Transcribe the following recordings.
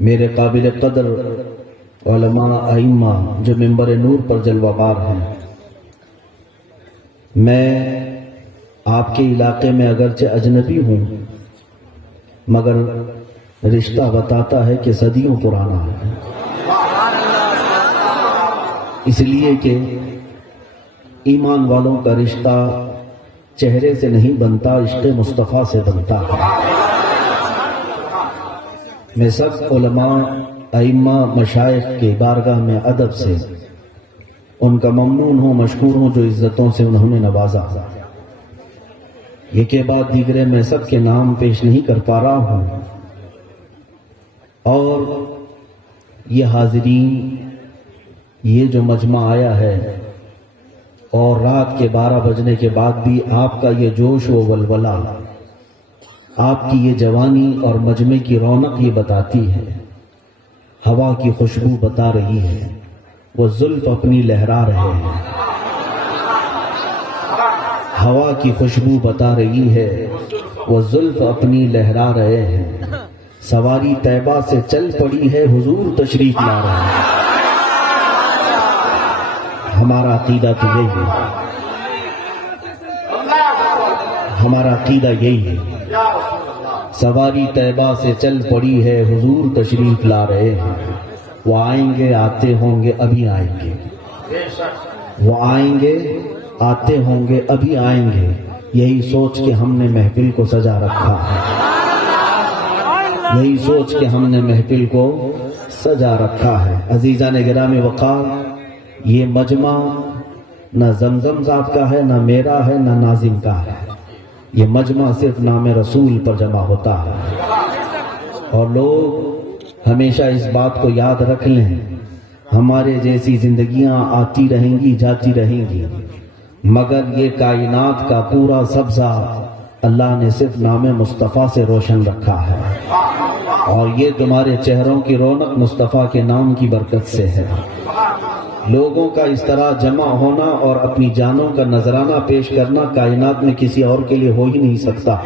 میرے قابل قدر علماء ائمہ جو منبر نور پر جلوہ بار ہیں، میں آپ کے علاقے میں اگرچہ اجنبی ہوں مگر رشتہ بتاتا ہے کہ صدیوں پرانا ہے، اس لیے کہ ایمان والوں کا رشتہ چہرے سے نہیں بنتا، عشق مصطفیٰ سے بنتا ہے۔ میں سب علماء ائمہ مشائخ کے بارگاہ میں ادب سے ان کا ممنون ہوں، مشکور ہوں جو عزتوں سے انہوں نے نوازا۔ یہ کے بعد دیگرے میں سب کے نام پیش نہیں کر پا رہا ہوں، اور یہ حاضرین، یہ جو مجمع آیا ہے اور رات کے 12 بجنے کے بعد بھی آپ کا یہ جوش و ولولہ، آپ کی یہ جوانی اور مجمع کی رونق یہ بتاتی ہے، ہوا کی خوشبو بتا رہی ہے، وہ زلف اپنی لہرا رہے ہیں، ہوا کی خوشبو بتا رہی ہے، وہ زلف اپنی لہرا رہے ہیں، سواری طیبہ سے چل پڑی ہے، حضور تشریف لا رہے ہیں۔ ہمارا عقیدہ تو یہی ہے، ہمارا عقیدہ یہی ہے، سواری طیبہ سے چل پڑی ہے، حضور تشریف لا رہے ہیں، وہ آئیں گے آتے ہوں گے ابھی آئیں گے، وہ آئیں گے آتے ہوں گے ابھی آئیں گے، یہی سوچ کے ہم نے محفل کو سجا رکھا ہے، یہی سوچ کے ہم نے محفل کو سجا رکھا ہے۔ عزیزان گرامی وقار، یہ مجمع نہ زمزم صاحب کا ہے، نہ میرا ہے، نہ ناظم کا ہے، یہ مجمع صرف نام رسول پر جمع ہوتا ہے، اور لوگ ہمیشہ اس بات کو یاد رکھ لیں، ہمارے جیسی زندگیاں آتی رہیں گی جاتی رہیں گی، مگر یہ کائنات کا پورا سبزہ اللہ نے صرف نام مصطفیٰ سے روشن رکھا ہے، اور یہ تمہارے چہروں کی رونق مصطفیٰ کے نام کی برکت سے ہے۔ لوگوں کا اس طرح جمع ہونا اور اپنی جانوں کا نذرانہ پیش کرنا کائنات میں کسی اور کے لیے ہو ہی نہیں سکتا۔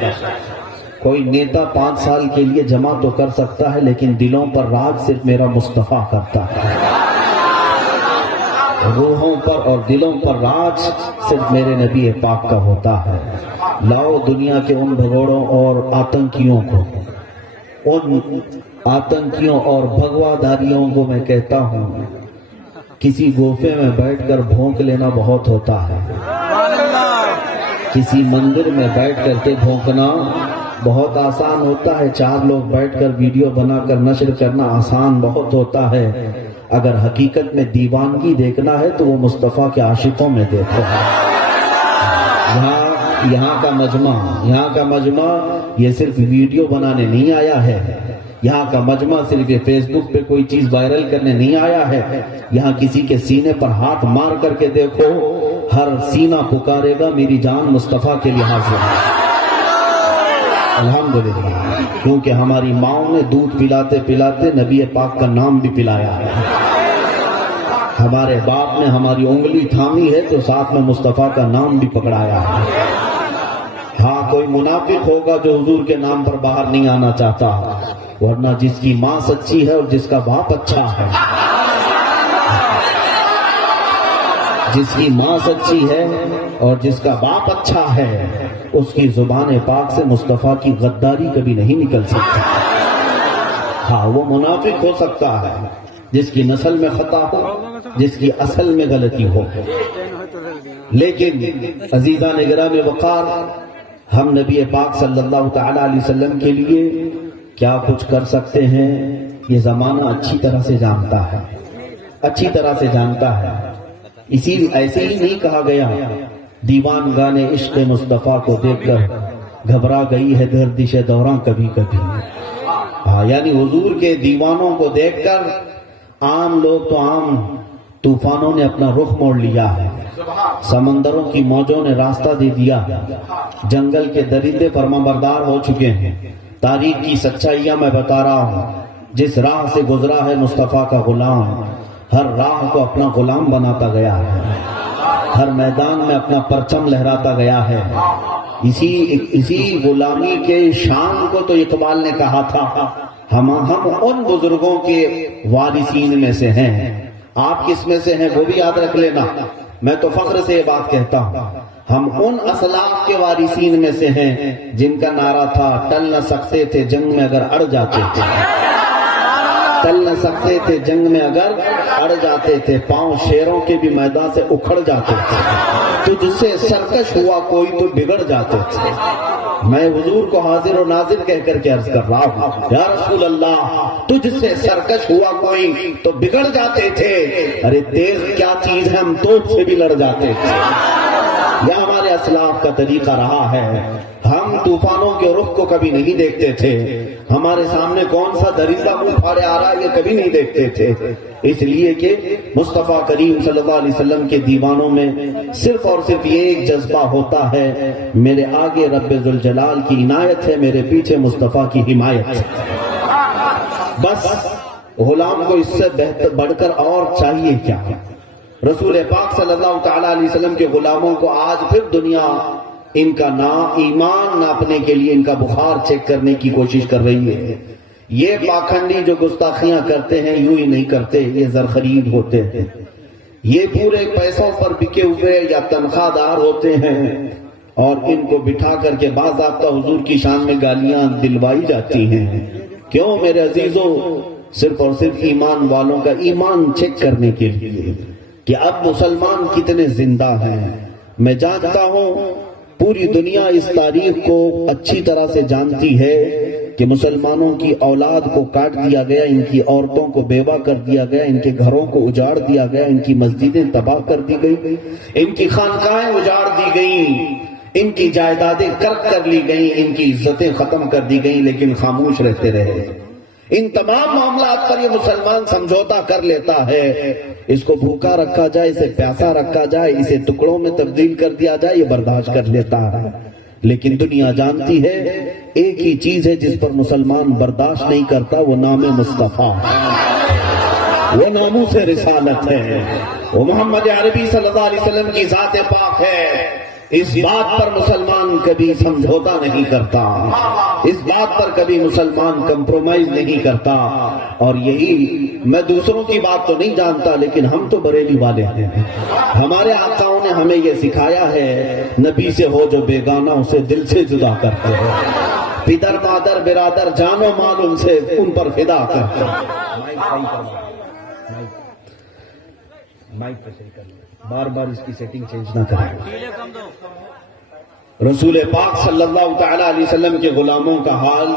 کوئی نیتا 5 سال کے لیے جمع تو کر سکتا ہے، لیکن دلوں پر راج صرف میرا مصطفیٰ کرتا ہے، روحوں پر اور دلوں پر راج صرف میرے نبی پاک کا ہوتا ہے۔ لاؤ دنیا کے ان بھگوڑوں اور آتنکیوں کو، ان آتنکیوں اور بھگواداریوں کو میں کہتا ہوں، کسی گوفے میں بیٹھ کر بھونک لینا بہت ہوتا ہے، کسی مندر میں بیٹھ کر کے بھونکنا بہت آسان ہوتا ہے، 4 لوگ بیٹھ کر ویڈیو بنا کر نشر کرنا آسان بہت ہوتا ہے، اگر حقیقت میں دیوانگی دیکھنا ہے تو وہ مصطفیٰ کے عاشقوں میں دیکھو۔ یہاں کا مجمع یہ صرف ویڈیو بنانے نہیں آیا ہے، یہاں کا مجمع صرف یہ فیس بک پہ کوئی چیز وائرل کرنے نہیں آیا ہے، یہاں کسی کے سینے پر ہاتھ مار کر کے دیکھو، ہر سینہ پکارے گا میری جان مصطفیٰ کے لیے حاضر ہے۔ الحمدللہ، کیونکہ ہماری ماؤں نے دودھ پلاتے پلاتے نبی پاک کا نام بھی پلایا ہے، ہمارے باپ نے ہماری انگلی تھامی ہے تو ساتھ میں مصطفیٰ کا نام بھی پکڑایا ہے۔ ہاں، کوئی منافق ہوگا جو حضور کے نام پر باہر نہیں آنا چاہتا، ورنہ جس کی ماں سچی ہے اور جس کا باپ اچھا ہے، جس کی ماں سچی ہے اور جس کا باپ اچھا ہے، اس کی زبان پاک سے مصطفیٰ کی غداری کبھی نہیں نکل سکتی۔ ہاں، وہ منافق ہو سکتا ہے جس کی نسل میں خطا ہو، جس کی اصل میں غلطی ہو، لیکن عزیزان گرامی وقار، ہم نبی پاک صلی اللہ تعالی علیہ وسلم کے لیے کیا کچھ کر سکتے ہیں یہ زمانہ اچھی طرح سے جانتا ہے، اچھی طرح سے جانتا ہے۔ ایسے ہی نہیں کہا گیا دیوان گانے عشق مصطفیٰ کو دیکھ کر گھبرا گئی ہے گردش دوراں کبھی کبھی۔ یعنی حضور کے دیوانوں کو دیکھ کر عام لوگ تو عام طوفانوں نے اپنا رخ موڑ لیا ہے، سمندروں کی موجوں نے راستہ دے دیا، جنگل کے درندے فرمانبردار ہو چکے ہیں۔ تاریخ کی سچائیاں میں بتا رہا ہوں، جس راہ سے گزرا ہے مصطفیٰ کا غلام، ہر راہ کو اپنا غلام بناتا گیا ہے، ہر میدان میں اپنا پرچم لہراتا گیا ہے۔ اسی غلامی کے شان کو تو اقبال نے کہا تھا ہم ان بزرگوں کے وارثین میں سے ہیں. آپ کس میں سے ہیں وہ بھی یاد رکھ لینا. میں تو فخر سے یہ بات کہتا ہوں, ہم ان اسلاف کے وارثین میں سے ہیں جن کا نعرہ تھا ٹل نہ سکتے تھے جنگ میں اگر اڑ جاتے تھے, ٹل نہ سکتے تھے جنگ میں اگر اڑ جاتے تھے, پاؤں شیروں کے بھی میدان سے اکھڑ جاتے تھے, تجھ سے سرکش ہوا کوئی تو بگڑ جاتے تھے. میں حضور کو حاضر و ناظر کہہ کر کے عرض کر رہا ہوں, یا رسول اللہ تجھ سے سرکش ہوا کوئی تو بگڑ جاتے تھے. ارے تیغ کیا چیز ہے, ہم توپ سے بھی لڑ جاتے تھے. یہ ہمارے اسلاف کا طریقہ رہا ہے. ہم طوفانوں کے رخ کو کبھی نہیں دیکھتے تھے. ہمارے سامنے کون سا دریزہ منہ پھاڑے آ رہا ہے یہ کبھی نہیں دیکھتے تھے, اس لیے کہ مصطفیٰ کریم صلی اللہ علیہ وسلم کے دیوانوں میں صرف اور صرف یہ ایک جذبہ ہوتا ہے, میرے آگے رب ذوالجلال کی عنایت ہے, میرے پیچھے مصطفیٰ کی حمایت ہے. بس غلام کو اس سے بہتر بڑھ کر اور چاہیے کیا؟ رسول پاک صلی اللہ تعالی علیہ وسلم کے غلاموں کو آج پھر دنیا ان کا ایمان ناپنے کے لیے ان کا بخار چیک کرنے کی کوشش کر رہی ہے. یہ پاکھنڈی جو گستاخیاں کرتے ہیں یوں ہی نہیں کرتے, یہ زرخرید ہوتے ہیں. یہ پورے پیسوں پر بکے ہوئے یا تنخواہ دار ہوتے ہیں اور ان کو بٹھا کر کے باضابطہ حضور کی شان میں گالیاں دلوائی جاتی ہیں. کیوں میرے عزیزوں؟ صرف اور صرف ایمان والوں کا ایمان چیک کرنے کے لیے کہ اب مسلمان کتنے زندہ ہیں. میں جانتا ہوں پوری دنیا اس تاریخ کو اچھی طرح سے جانتی ہے کہ مسلمانوں کی اولاد کو کاٹ دیا گیا, ان کی عورتوں کو بیوہ کر دیا گیا, ان کے گھروں کو اجاڑ دیا گیا, ان کی مسجدیں تباہ کر دی گئی, ان کی خانقاہیں اجاڑ دی گئیں, ان کی جائیدادیں کرک کر لی گئیں, ان کی عزتیں ختم کر دی گئیں, لیکن خاموش رہتے رہے. ان تمام معاملات پر یہ مسلمان سمجھوتا کر لیتا ہے. اس کو بھوکا رکھا جائے, اسے پیاسا رکھا جائے, اسے ٹکڑوں میں تبدیل کر دیا جائے, یہ برداشت کر لیتا ہے. لیکن دنیا جانتی ہے ایک ہی چیز ہے جس پر مسلمان برداشت نہیں کرتا, وہ نام مصطفیٰ, وہ ناموس رسالت ہے, وہ محمد عربی صلی اللہ علیہ وسلم کی ذات پاک ہے. اس بات پر مسلمان کبھی سمجھوتا نہیں کرتا, اس بات پر کبھی مسلمان کمپرومائز نہیں کرتا. اور یہی میں دوسروں کی بات تو نہیں جانتا, لیکن ہم تو بریلی والے ہیں. ہمارے آقاؤں نے ہمیں یہ سکھایا ہے, نبی سے ہو جو بیگانہ اسے دل سے جدا کرتے ہیں, پدر مادر برادر جان و مال ان سے ان پر فدا کرتے ہیں. مائک پہ صحیح کر لیں, بار بار اس کی سیٹنگ چینج نہ کریں. رسول پاک صلی اللہ تعالی علیہ وسلم کے غلاموں کا حال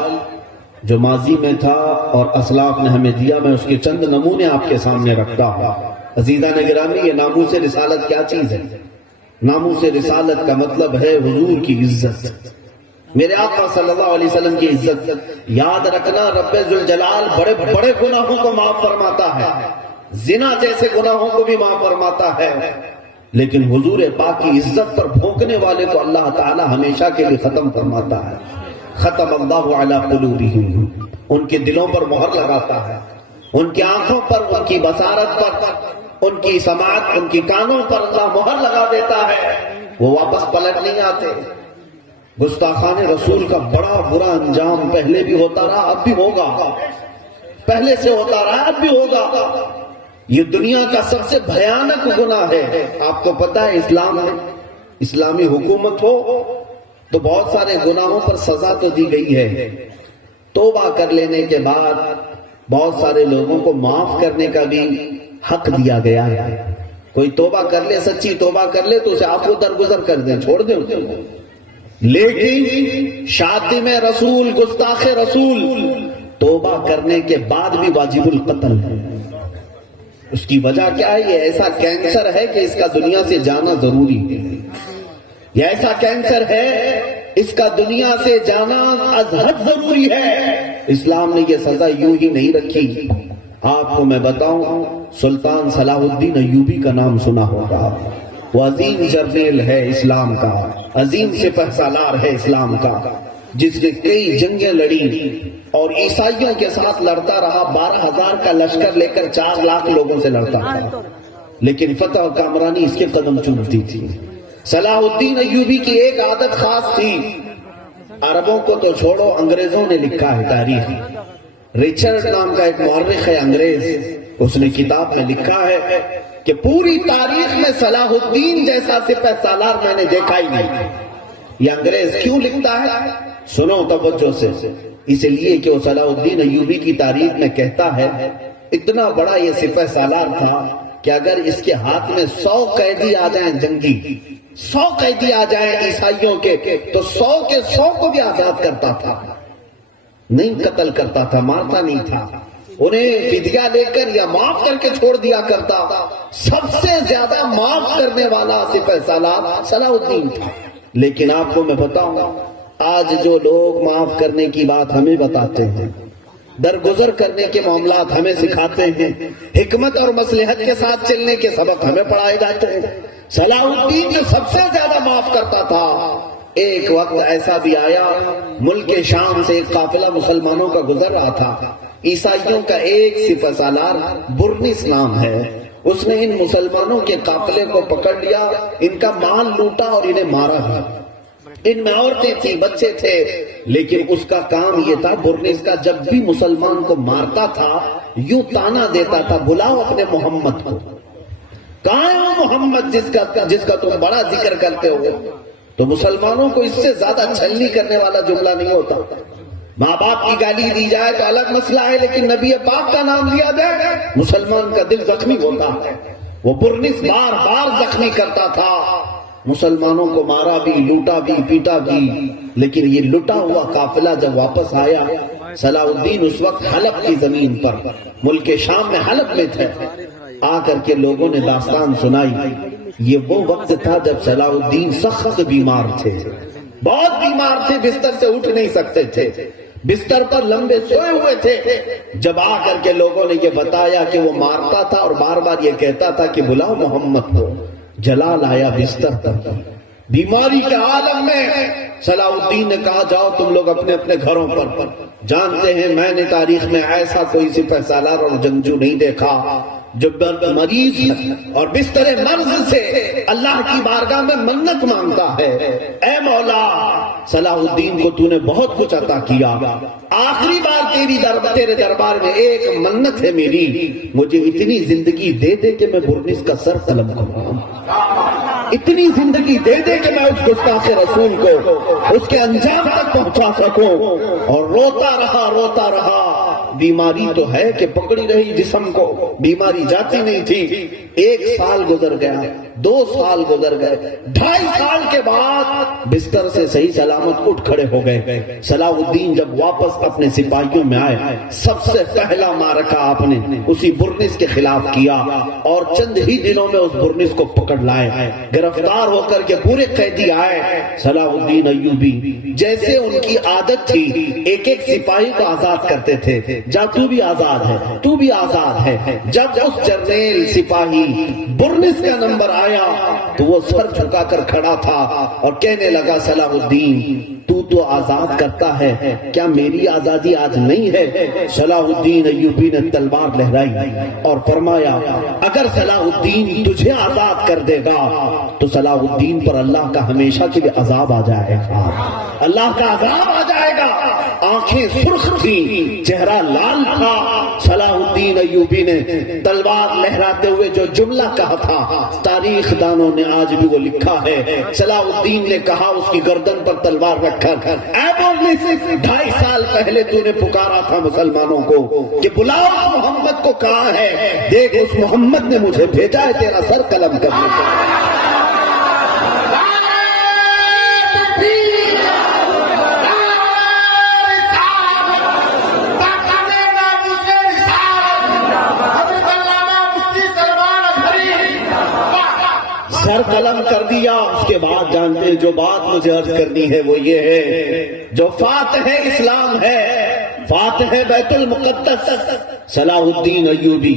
جو ماضی میں تھا اور اسلاف نے ہمیں دیا, میں اس کے چند نمونے آپ کے سامنے رکھتا ہوں. عزیزان گرامی, یہ ناموس رسالت کیا چیز ہے؟ ناموس رسالت کا مطلب ہے حضور کی عزت, میرے آقا صلی اللہ علیہ وسلم کی عزت. یاد رکھنا رب ذوالجلال بڑے بڑے گناہوں کو معاف فرماتا ہے, زنا جیسے گناہوں کو بھی معاف فرماتا ہے, لیکن حضور پاک کی عزت پر بھونکنے والے کو اللہ تعالی ہمیشہ کے لیے ختم فرماتا ہے. ختم اللہ علی قلوبہم, ان کے دلوں پر مہر لگاتا ہے, ان کی آنکھوں پر, ان کی بصارت پر, ان کی سماعت, ان کی کانوں پر اللہ مہر لگا دیتا ہے, وہ واپس پلٹ نہیں آتے. گستاخان رسول کا بڑا برا انجام پہلے بھی ہوتا رہا, اب بھی ہوگا, پہلے سے ہوتا رہا, اب بھی ہوگا. یہ دنیا کا سب سے بھیانک گناہ ہے. آپ کو پتہ ہے اسلام میں اسلامی حکومت ہو تو بہت سارے گناہوں پر سزا تو دی گئی ہے, توبہ کر لینے کے بعد بہت سارے لوگوں کو معاف کرنے کا بھی حق دیا گیا ہے. کوئی توبہ کر لے, سچی توبہ کر لے تو اسے آپ کو درگزر کر دیں, چھوڑ دیں اسے. لیکن شاتم رسول, گستاخ رسول توبہ کرنے کے بعد بھی واجب القتل ہے. اس کی وجہ کیا ہے؟ یہ ایسا کینسر ہے کہ اس کا دنیا سے جانا ضروری ہے. یہ ایسا کینسر ہے, اس کا دنیا سے جانا از حد ضروری ہے. اسلام نے یہ سزا یوں ہی نہیں رکھی. آپ کو میں بتاؤں, سلطان صلاح الدین ایوبی کا نام سنا ہوگا. وہ عظیم جرنیل ہے اسلام کا, عظیم سپہ سالار ہے اسلام کا, جس نے کئی جنگیں لڑی اور عیسائیوں کے ساتھ لڑتا رہا. 12,000 کا لشکر لے کر 4 لاکھ لوگوں سے لڑتا تھا, لیکن فتح و کامرانی اس کے قدم چومتی تھی. صلاح الدین ایوبی کی ایک عادت خاص تھی, عربوں کو تو چھوڑو, انگریزوں نے لکھا ہے تاریخ, رچرڈ نام کا ایک مورخ ہے انگریز، اس نے کتاب میں لکھا ہے کہ پوری تاریخ میں صلاح الدین جیسا سپہ سالار میں نے دیکھا ہی نہیں۔ یہ انگریز کیوں لکھتا ہے؟ سنو توجہ سے، اس لیے کہ وہ صلاح الدین ایوبی کی تاریخ میں کہتا ہے اتنا بڑا یہ سپہ سالار تھا کہ اگر اس کے ہاتھ میں 100 قیدی آ جائیں جنگی، 100 قیدی آ جائیں عیسائیوں کے، تو 100 کے 100 کو بھی آزاد کرتا تھا، نہیں قتل کرتا تھا، مارتا نہیں تھا، انہیں فدیہ لے کر یا معاف کر کے چھوڑ دیا کرتا۔ سب سے زیادہ معاف کرنے والا سپہ سالار صلاح الدین تھا۔ لیکن آپ کو میں بتاؤں، آج جو لوگ معاف کرنے کی بات ہمیں بتاتے ہیں، درگزر کرنے کے معاملات ہمیں سکھاتے ہیں، حکمت اور مصلحت کے ساتھ چلنے کے سبق ہمیں پڑھائے جاتے ہیں، صلاح الدین جو سب سے زیادہ معاف کرتا تھا، ایک وقت ایسا بھی آیا ملک شام سے ایک قافلہ مسلمانوں کا گزر رہا تھا، عیسائیوں کا ایک سپہ سالار برنس نام ہے، اس نے ان مسلمانوں کے قافلے کو پکڑ لیا، ان کا مال لوٹا اور انہیں مارا بھی۔ ان میں عورتیں تھیں، بچے تھے، لیکن اس کا کام یہ تھا، برنس کا جب بھی مسلمان کو مارتا تھا یوں تانا دیتا تھا، بلاؤ اپنے محمد کو، کہاں ہے وہ محمد جس کا تم بڑا ذکر کرتے ہو؟ تو مسلمانوں کو اس سے زیادہ چھلنی کرنے والا جملہ نہیں ہوتا۔ ماں باپ کی گالی دی جائے تو الگ مسئلہ ہے، لیکن نبی پاک کا نام لیا جائے مسلمان کا دل زخمی ہوتا ہے۔ وہ برنس بار بار زخمی کرتا تھا، مسلمانوں کو مارا بھی، لوٹا بھی، پیٹا بھی، لیکن یہ لٹا ہوا قافلہ جب واپس آیا، صلاح الدین اس وقت حلب کی زمین پر، ملک شام میں حلب میں تھے، آ کر کے لوگوں نے داستان سنائی۔ یہ وہ وقت تھا جب صلاح الدین سخت بیمار تھے، بہت بیمار تھے، بستر سے اٹھ نہیں سکتے تھے، بستر پر لمبے سوئے ہوئے تھے۔ جب آ کر کے لوگوں نے یہ بتایا کہ وہ مارتا تھا اور بار بار یہ کہتا تھا کہ بلاؤ محمد کو، جلال آیا بستر پر، بیماری کے عالم میں صلاح الدین نے کہا جاؤ تم لوگ اپنے اپنے گھروں پر۔ جانتے ہیں میں نے تاریخ میں ایسا کوئی سپہ سالار اور جنگجو نہیں دیکھا جو مریض اور بستر مرض سے اللہ کی بارگاہ میں منت مانگتا ہے، اے مولا صلاح الدین کو تو نے بہت کچھ عطا کیا، آخری بار تیرے دربار میں ایک منت ہے میری، مجھے اتنی زندگی دے دے کہ میں برنس کا سر قلم کروں، اتنی زندگی دے دے کہ میں اس گستاخ رسول کو اس کے انجام تک پہنچا سکوں۔ اور روتا رہا، بیماری تو ہے کہ پکڑی رہی جسم کو، بیماری جاتی نہیں تھی۔ 1 سال گزر گیا، 2 سال گزر گئے، 2.5 سال کے بعد بستر سے صحیح سلامت اٹھ کھڑے ہو گئے۔ صلاح الدین جب واپس اپنے سپاہیوں میں آئے، سب سے پہلا معرکہ آپ نے اسی برنس کے خلاف کیا، اور چند ہی دنوں میں اس برنس کو پکڑ لائے، گرفتار ہو کر کے پورے قیدی آئے۔ صلاح الدین ایوبی جیسے ان کی عادت تھی، ایک ایک سپاہی کو آزاد کرتے تھے، جا تو بھی آزاد ہے، تو بھی آزاد ہے۔ جب اس جرنیل سپاہی برنس کا نمبر آیا تو وہ سر جھکا کر کھڑا تھا اور کہنے لگا صلاح الدین تو آزاد کرتا ہے، کیا میری آزادی آج نہیں ہے؟ صلاح الدین ایوبی نے تلوار لہرائی اور فرمایا اگر صلاح الدین تجھے آزاد کر دے گا تو صلاح الدین پر اللہ کا ہمیشہ کے لیے عذاب آ جائے گا، اللہ کا عذاب آ جائے گا۔ آنکھیں سرخ تھی، چہرہ لال تھا۔ صلاح الدین ایوبی نے تلوار لہراتے ہوئے جو جملہ کہا تھا، تاریخ دانوں نے آج بھی وہ لکھا ہے۔ صلاح الدین نے کہا اس کی گردن پر تلوار رکھا، اے برنس 2.5 سال پہلے تو نے پکارا تھا مسلمانوں کو کہ بلاؤ محمد کو، کہاں ہے؟ دیکھ اس محمد نے مجھے بھیجا ہے تیرا سر قلم کرنے کو۔ سر قلم کر دیا۔ اس کے بعد جانتے ہیں جو بات مجھے عرض کرنی ہے وہ یہ ہے، جو فاتح اسلام ہے، فاتح بیت المقدس صلاح الدین ایوبی،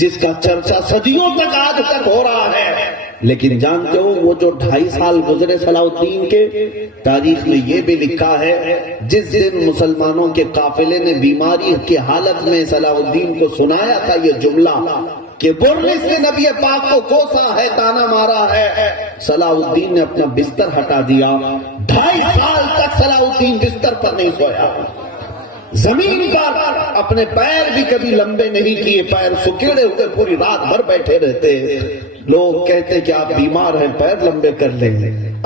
جس کا چرچا صدیوں تک آج تک ہو رہا ہے، لیکن جانتے ہو وہ جو 2.5 سال گزرے صلاح الدین کے، تاریخ میں یہ بھی لکھا ہے جس دن مسلمانوں کے قافلے نے بیماری کی حالت میں صلاح الدین کو سنایا تھا یہ جملہ کہ برنس نے نبی پاک کو کوسا ہے، تانا مارا ہے، صلاح الدین نے اپنا بستر ہٹا دیا۔ 2.5 سال تک صلاح الدین بستر پر نہیں سویا، زمین پر اپنے پیر بھی کبھی لمبے نہیں کیے، پیر سکیڑے ہوئے پوری رات بھر بیٹھے رہتے۔ لوگ کہتے کہ آپ بیمار ہیں، پیر لمبے کر لیں،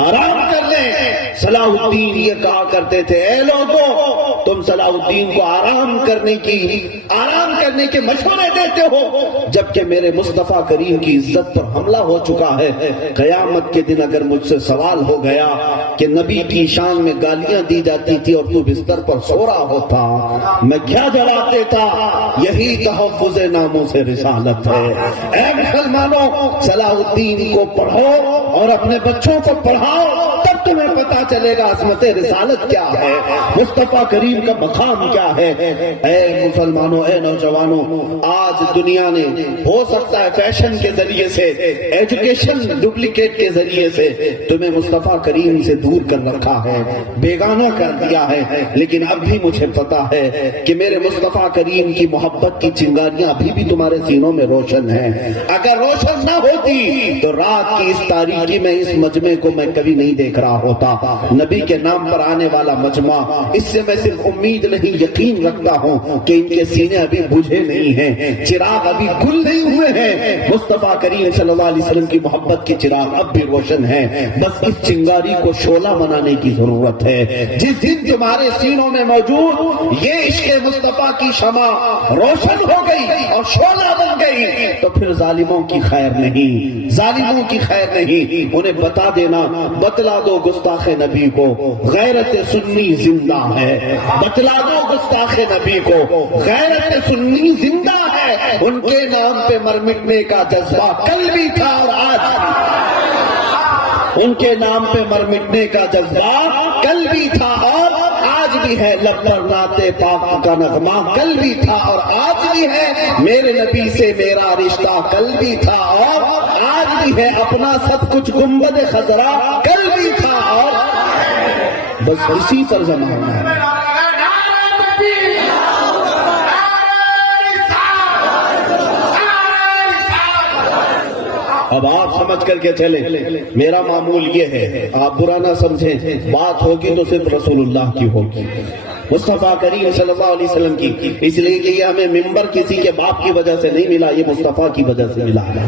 آرام کر لیں۔ صلاح الدین یہ کہا کرتے تھے، اے لوگو تم صلاح الدین کو آرام کرنے کے مشورے دیتے ہو، جبکہ میرے مصطفیٰ کریم کی عزت پر حملہ ہو چکا ہے۔ قیامت کے دن اگر مجھ سے سوال ہو گیا کہ نبی کی شان میں گالیاں دی جاتی تھی اور تو بستر پر سو رہا ہوتا، میں کیا جواب دیتا؟ یہی تحفظ ناموں سے رسالت ہے۔ اے مسلمانوں، صلاح الدین کو پڑھو اور اپنے بچوں کو پڑھاؤ، تب تمہیں پتا چلے گا عظمت رسالت کیا ہے، مصطفیٰ کریم کا مقام کیا ہے۔ اے مسلمانوں، اے نوجوانوں، آج دنیا نے ہو سکتا ہے فیشن کے ذریعے سے، ایجوکیشن ڈپلیکیٹ کے ذریعے سے تمہیں مصطفیٰ کریم سے دور کر رکھا ہے، بیگانہ کر دیا ہے، لیکن اب بھی مجھے پتا ہے کہ میرے مصطفیٰ کریم کی محبت کی چنگاریاں ابھی بھی تمہارے سینوں میں روشن ہیں۔ اگر روشن نہ ہوتی تو رات کی اس تاریکی میں اس مجمع کو میں کبھی نہیں دیکھ رہا ہوتا۔ نبی کے نام پر آنے والا مجمع، اس سے میں صرف امید نہیں یقین رکھتا ہوں کہ ان کے سینے ابھی بجھے نہیں ہیں، چراغ ابھی گل نہیں ہوئے ہیں۔ مصطفیٰ کریم صلی اللہ علیہ وسلم کی محبت کے چراغ اب بھی روشن ہیں، بس اس چنگاری کو شعلہ بنانے کی ضرورت ہے۔ جس دن تمہارے سینوں میں موجود یہ عشق مصطفیٰ کی شمع روشن ہو گئی اور شعلہ بن گئی تو پھر ظالموں کی خیر نہیں، ظالموں کی خیر نہیں۔ انہیں بتا دینا، بتلا دو گستاخ نبی کو غیرت سنی زندہ ہے، بتلا دو گستاخ نبی کو غیرت سنی زندہ ہے۔ ان کے نام پہ مر مٹنے کا جذبہ کل بھی تھا اور آج ان کے نام پہ مر مٹنے کا جذبہ کل بھی تھا اور آج بھی ہے۔ لب پر نعت پاک کا نغمہ کل بھی تھا اور آج بھی ہے۔ میرے نبی سے میرا رشتہ کل بھی تھا اور آج بھی ہے۔ اپنا سب کچھ گنبد خضرا کل بھی تھا اور بس اسی پر زمانہ ہے۔ اب آپ سمجھ کر کے چلیں، میرا معمول یہ ہے، آپ برا نہ سمجھیں، بات ہوگی تو صرف رسول اللہ کی ہوگی، مصطفیٰ کریم صلی اللہ علیہ وسلم کی، اس لیے کہ یہ ہمیں ممبر کسی کے باپ کی وجہ سے نہیں ملا، یہ مصطفیٰ کی وجہ سے ملا ہے۔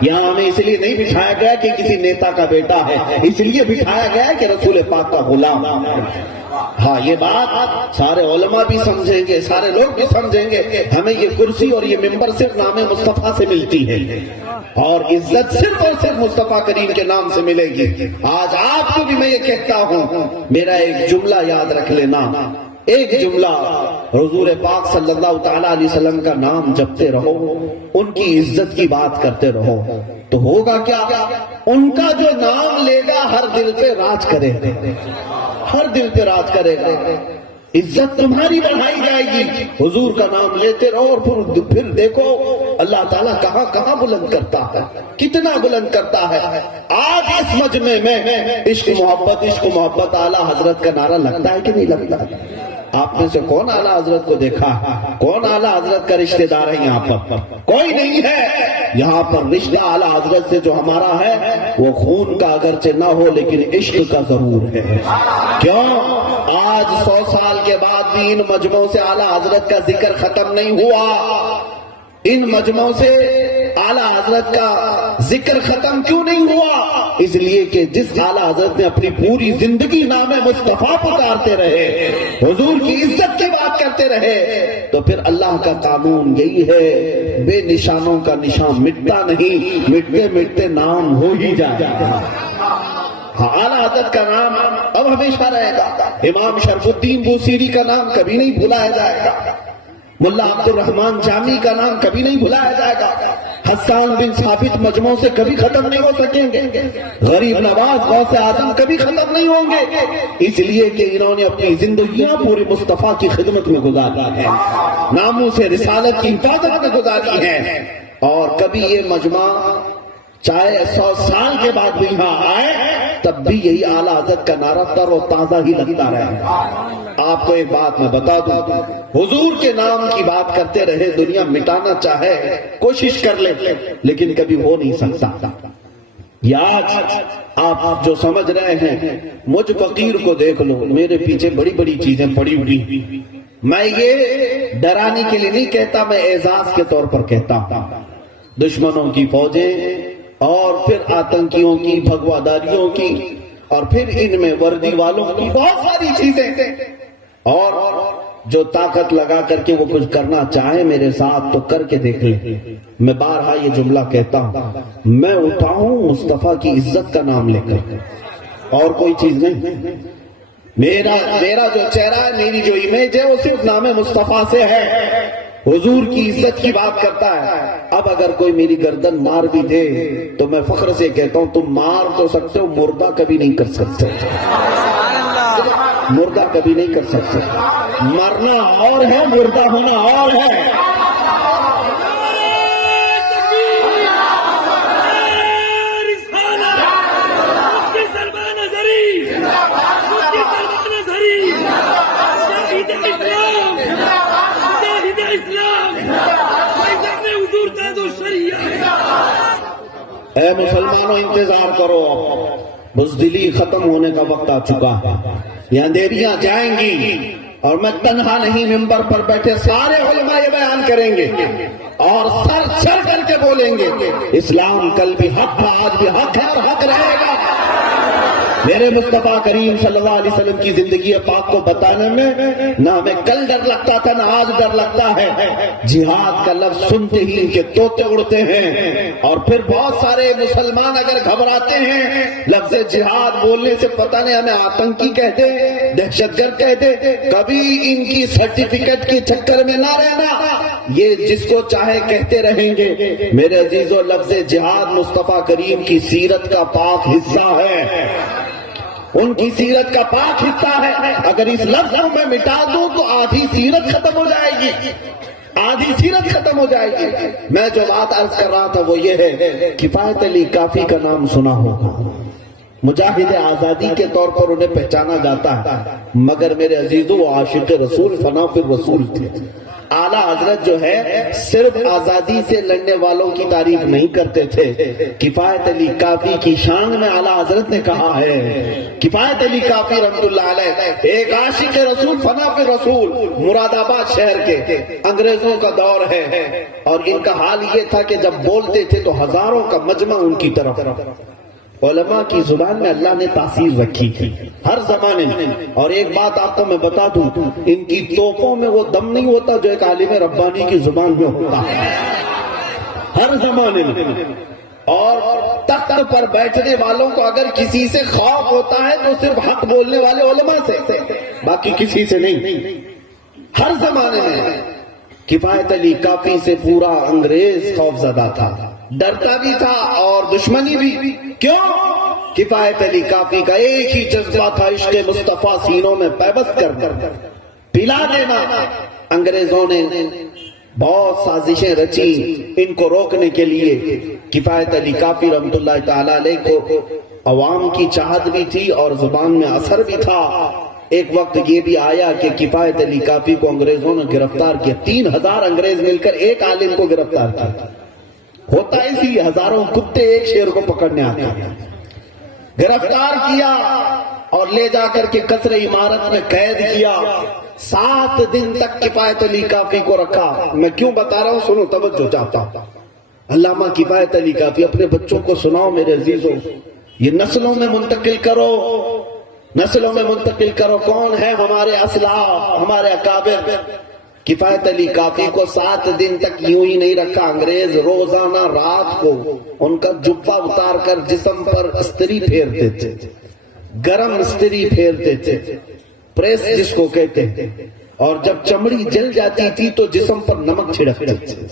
یہاں ہمیں اس لیے نہیں بٹھایا گیا کہ کسی نیتا کا بیٹا ہے، اس لیے بٹھایا گیا کہ رسول پاک کا غلام ہے۔ ہاں، یہ بات سارے علماء بھی سمجھیں گے، سارے لوگ بھی سمجھیں گے، ہمیں یہ کرسی اور یہ ممبر صرف نام مصطفیٰ سے ملتی ہے اور عزت صرف اور صرف مصطفیٰ کریم کے نام سے ملے گی۔ آج آپ کو بھی میں یہ کہتا ہوں، میرا ایک جملہ یاد رکھ لینا، ایک جملہ، حضور پاک صلی اللہ تعالیٰ علیہ وسلم کا نام جپتے رہو، ان کی عزت کی بات کرتے رہو، تو ہوگا کیا؟ ان کا جو نام لے گا ہر دل پہ راج کرے گا، ہر دل پہ راج کرے گا، عزت تمہاری بڑھائی جائے گی۔ حضور کا نام لیتے رہو اور پھر دیکھو اللہ تعالیٰ کہاں کہاں بلند کرتا ہے، کتنا بلند کرتا ہے۔ آج اس مجمع میں عشق محبت اعلیٰ حضرت کا نعرہ لگتا ہے کہ نہیں لگتا؟ آپ میں سے کون اعلیٰ حضرت کو دیکھا؟ کون اعلیٰ حضرت کا رشتہ دار ہے یہاں پر؟ کوئی نہیں ہے یہاں پر رشتہ اعلیٰ حضرت سے جو ہمارا ہے وہ خون کا اگرچہ نہ ہو لیکن عشق کا ضرور ہے۔ کیوں؟ آج 100 سال کے بعد بھی ان مجمعوں سے اعلیٰ حضرت کا ذکر ختم نہیں ہوا، ان مجمعوں سے اعلیٰ حضرت کا ذکر ختم کیوں نہیں ہوا؟ اس لیے کہ جس اعلیٰ حضرت نے اپنی پوری زندگی نام مصطفیٰ پکارتے رہے، حضور کی عزت کی بات کرتے رہے، تو پھر اللہ کا قانون یہی ہے، بے نشانوں کا نشان مٹتا نہیں، مٹتے مٹتے نام ہو ہی جائے گا۔ اعلیٰ حضرت کا نام اب ہمیشہ رہے گا، امام شرف الدین بوسیری کا نام کبھی نہیں بھلایا جائے گا، ملا عبد الرحمن جامی کا نام کبھی نہیں بھلایا جائے گا، حسان بن ثابت مجموع سے کبھی ختم نہیں ہو سکیں گے، غریب نواز غوث اعظم کبھی ختم نہیں ہوں گے، اس لیے کہ انہوں نے اپنی زندگیاں پوری مصطفیٰ کی خدمت میں گزاری ہے، ناموں سے رسالت کی حفاظت میں گزاری ہے، اور کبھی یہ مجمع چاہے 100 سال کے بعد بھی یہاں آئے تب بھی یہی اعلیٰ حضرت کا نعرہ تر و تازہ ہی لگتا رہے۔ آپ کو ایک بات میں بتا دوں، حضور کے نام کی بات کرتے رہے، دنیا مٹانا چاہے کوشش کر لے لیکن کبھی ہو نہیں سکتا۔ یہ آج آپ جو سمجھ رہے ہیں، مجھ فقیر کو دیکھ لو، میرے پیچھے بڑی بڑی چیزیں پڑی ہوئی، میں یہ ڈرانے کے لیے نہیں کہتا، میں اعزاز کے طور پر کہتا ہوں۔ دشمنوں کی فوجیں اور پھر آتنکیوں کی، بھگواداریوں کی، اور پھر ان میں وردی والوں کی بہت ساری چیزیں، اور جو طاقت لگا کر کے وہ کچھ کرنا چاہے میرے ساتھ تو کر کے دیکھ لیں۔ میں بارہا یہ جملہ کہتا ہوں، میں اٹھاؤں مصطفیٰ کی عزت کا نام لے کر، اور کوئی چیز نہیں۔ میرا جو چہرہ ہے، میری جو امیج ہے، وہ صرف نام مصطفیٰ سے ہے، حضور کی عزت کی بات کرتا ہے۔ اب اگر کوئی میری گردن مار بھی دے تو میں فخر سے کہتا ہوں تم مار تو سکتے ہو، مردہ کبھی نہیں کر سکتے، مردہ کبھی نہیں کر سکتے۔ مرنا اور ہے، مردہ ہونا اور ہے۔ اے مسلمانوں انتظار کرو، بزدلی ختم ہونے کا وقت آ چکا ہے، یہ اندھیریاں جائیں گی، اور میں تنہا نہیں، ممبر پر بیٹھے سارے علماء یہ بیان کریں گے اور سر سر کر کے بولیں گے، اسلام کل بھی حق تھا، آج بھی حق ہے اور حق رہے گا۔ میرے مصطفیٰ کریم صلی اللہ علیہ وسلم کی زندگی پاک کو بتانے میں نہ ہمیں کل ڈر لگتا تھا نہ آج ڈر لگتا ہے۔ جہاد کا لفظ سنتے ہی ان کے طوطے اڑتے ہیں، اور پھر بہت سارے مسلمان اگر گھبراتے ہیں لفظ جہاد بولنے سے، پتہ نہیں ہمیں آتنکی کہتے، دہشت گرد کہتے، کبھی ان کی سرٹیفکیٹ کے چکر میں نہ رہنا، یہ جس کو چاہے کہتے رہیں گے۔ میرے عزیزو، لفظ جہاد مصطفیٰ کریم کی سیرت کا پاک حصہ ہے، ان کی سیرت کا پاک حصہ ہے۔ اگر اس لفظ کو میں مٹا دوں تو آدھی سیرت ختم ہو جائے گی، آدھی سیرت ختم ہو جائے گی۔ میں جو بات عرض کر رہا تھا وہ یہ ہے، کفایت علی کافی کا نام سنا ہوگا، مجاہد آزادی کے طور پر انہیں پہچانا جاتا ہے، مگر میرے عزیزو وہ عاشق رسول، فنا فی الرسول تھے۔ اعلیٰ حضرت جو ہے صرف آزادی سے لڑنے والوں کی تعریف نہیں کرتے تھے، کفایت علی کافی کی شان میں اعلیٰ حضرت نے کہا ہے، کفایت علی کافی رحمت اللہ علیہ ایک عاشق رسول، فنا فی رسول، مراد آباد شہر کے، انگریزوں کا دور ہے، اور ان کا حال یہ تھا کہ جب بولتے تھے تو ہزاروں کا مجمع ان کی طرف۔ علماء کی زبان میں اللہ نے تاثیر رکھی تھی ہر زمانے میں، اور ایک بات آپ کو میں بتا دوں، ان کی توپوں میں وہ دم نہیں ہوتا جو ایک عالم ربانی کی زبان میں ہوتا ہے، ہر زمانے میں۔ اور تخت پر بیٹھنے والوں کو اگر کسی سے خوف ہوتا ہے تو صرف حق بولنے والے علماء سے، باقی کسی سے نہیں، ہر زمانے میں۔ کفایت علی کافی سے پورا انگریز خوف زدہ تھا، ڈرتا بھی تھا اور دشمنی بھی۔ کیوں؟ کفایت علی کافی کا ایک ہی جذبہ تھا، عشق مصطفیٰ سینوں میں پیوست کر پلا دینا۔ انگریزوں نے بہت سازشیں رچی ان کو روکنے کے لیے۔ کفایت علی کافی رحمت اللہ تعالی علیہ کو عوام کی چاہت بھی تھی اور زبان میں اثر بھی تھا۔ ایک وقت یہ بھی آیا کہ کفایت علی کافی کو انگریزوں نے گرفتار کیا، 3000 انگریز مل کر ایک عالم کو گرفتار کیا۔ ہوتا اسی لیے ہزاروں کتے ایک شیر کو پکڑنے آتے ہیں۔ گرفتار کیا اور لے جا کر کے قصر عمارت میں قید کیا، 7 دن تک کفایت علی کافی کو رکھا۔ میں کیوں بتا رہا ہوں، سنو، توجہ چاہتا ہوں۔ علامہ کفایت علی کافی اپنے بچوں کو سناؤ میرے عزیزوں، یہ نسلوں میں منتقل کرو، نسلوں میں منتقل کرو۔ کون ہے ہمارے اسلاف، ہمارے اکابر؟ کفایت علی کافی کو 7 دن تک یوں ہی نہیں رکھا، انگریز روزانہ رات کو ان کا جبہ اتار کر جسم پر استری پھیرتے تھے، گرم استری پھیرتے تھے، پریس جس کو کہتے ہیں، اور جب چمڑی جل جاتی تھی تو جسم پر نمک چھڑکتے تھے۔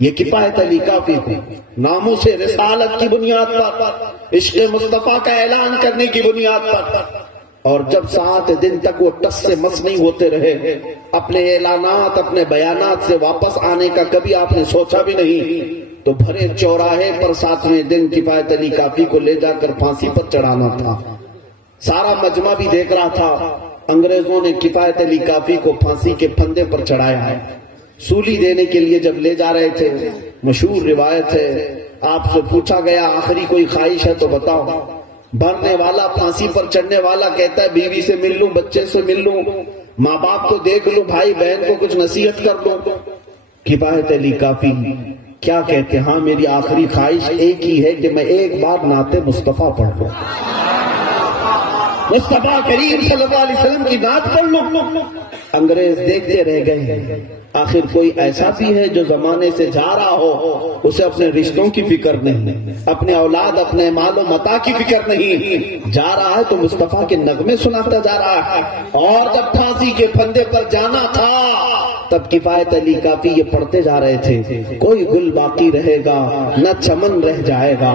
یہ کفایت علی کافی تھی، ناموس رسالت کی بنیاد پر، عشق مصطفیٰ کا اعلان کرنے کی بنیاد پر۔ اور جب 7 دن تک وہ ٹس سے مس نہیں ہوتے رہے، اپنے اعلانات، اپنے بیانات سے واپس آنے کا کبھی آپ نے سوچا بھی نہیں، تو بھرے چوراہے پر 7ویں دن کفایت علی کافی کو لے جا کر پھانسی پر چڑھانا تھا۔ سارا مجمع بھی دیکھ رہا تھا۔ انگریزوں نے کفایت علی کافی کو پھانسی کے پھندے پر چڑھایا ہے۔ سولی دینے کے لیے جب لے جا رہے تھے، مشہور روایت ہے، آپ سے پوچھا گیا آخری کوئی خواہش ہے تو بتاؤ۔ مرنے والا، پھانسی پر چڑھنے والا کہتا ہے بیوی سے مل لوں، بچے سے مل لوں، ماں باپ کو دیکھ لو، بھائی بہن کو کچھ نصیحت کر دو، کفایت علی کافی کیا کہتے ہیں، ہاں میری آخری خواہش ایک ہی ہے کہ میں ایک بار نعت مصطفیٰ پڑھ لوں، مصطفیٰ کریم صلی اللہ علیہ وسلم کی نعت پڑھ لوں۔ انگریز دیکھتے رہ گئے، آخر کوئی ایسا بھی ہے جو زمانے سے جا رہا ہو، اسے اپنے رشتوں کی فکر نہیں، اپنے اولاد اپنے مال و متاع کی فکر نہیں، جا رہا ہے تو مصطفیٰ کے نغمے سناتا جا رہا ہے۔ اور جب پھانسی کے پھندے پر جانا تھا تب کفایت علی کافی یہ پڑھتے جا رہے تھے، کوئی گل باقی رہے گا نہ چمن رہ جائے گا،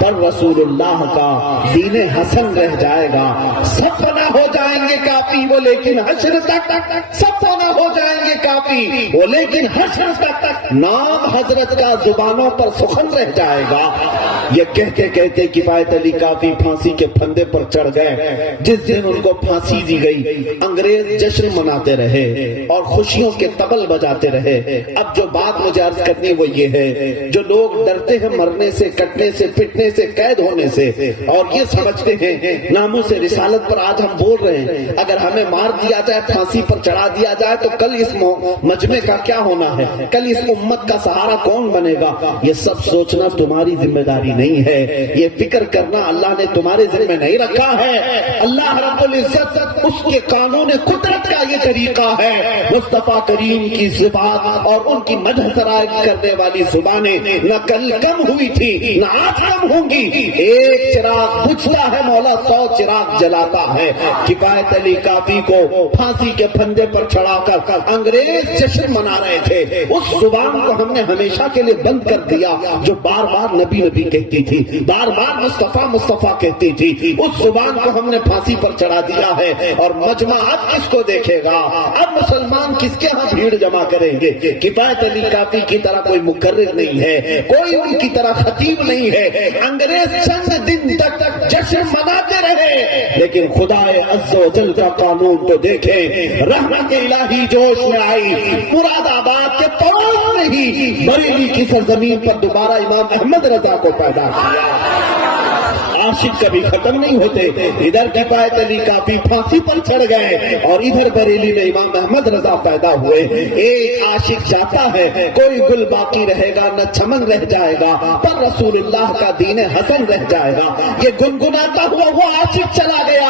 پر رسول اللہ کا دین حسن رہ جائے گا، سب فنا ہو جائیں گے کافی وہ لیکن حشر تک، سب فنا ہو جائیں گے کافی وہ لیکن حشر تک، نام حضرت کا زبانوں پر سخن رہ جائے گا۔ یہ کہتے کہتے کفایت علی کافی پھانسی کے پھندے پر چڑھ گئے۔ جس دن ان کو پھانسی دی گئی انگریز جشن مناتے رہے اور خوشیوں کے طبل بجاتے رہے۔ اب جو بات مجھے عرض کرنی وہ یہ ہے، جو لوگ ڈرتے ہیں مرنے سے، کٹنے سے، پٹنے سے، قید ہونے سے، اور یہ سمجھتے ہیں ناموس رسالت پر آج ہم بول رہے ہیں، اگر ہمیں مار دیا جائے، پھانسی پر چڑھا دیا جائے تو کل اس مجمع کا کیا ہونا ہے، کل اس امت کا سہارا کون بنے گا؟ یہ سب سوچنا تمہاری ذمہ داری نہیں ہے، یہ فکر کرنا اللہ نے تمہارے ذمہ نہیں رکھا ہے۔ اللہ رب العزت اس کے قانون قدرت کا یہ طریقہ ہے، مصطفیٰ کریم کی صفات اور ان کی مدح سرائی کرنے والی زبانیں نہ کل کم ہوئی تھی نہ آج کم ہوں گی۔ ایک چراغ بجھتا ہے مولا 100 چراغ جلاتا ہے۔ کفایت علی کافی کو پھانسی کے پھندے پر چڑھا کر انگریز جشن منا رہے تھے، اس زبان کو ہم نے ہمیشہ کے لیے بند کر دیا جو بار بار نبی نبی کہتی تھی، بار بار مصطفیٰ مصطفیٰ کہتی تھی، اس زبان کو ہم نے پھانسی پر چڑھا دیا ہے۔ اور مجمع اب کس کو دیکھے گا؟ اب مسلمان کس کے ہاں بھیڑ جمع کریں گے؟ کفایت علی کافی کی طرح کوئی مقرر نہیں ہے، کوئی ان کی طرح خطیب نہیں ہے۔ انگریز چند دن تک جشن مناتے رہے، لیکن خدا عز و جل کا قانون تو دیکھیں، رحمت الہی جوش میں آئی، مراد آباد کے پڑوس میں ہی بریلی کی سرزمین پر دوبارہ امام احمد رضا کو پیدا کیا۔ عاشق کبھی ختم نہیں ہوتے، ادھر کفایت علی کافی پھانسی پر چڑھ گئے اور ادھر بریلی میں امام احمد رضا پیدا ہوئے۔ ایک عاشق جاتا ہے، کوئی گل باقی رہے گا نہ چمن رہ جائے گا، پر رسول اللہ کا دین حسن رہ جائے گا۔ یہ گنگناتا ہوا وہ عاشق چلا گیا،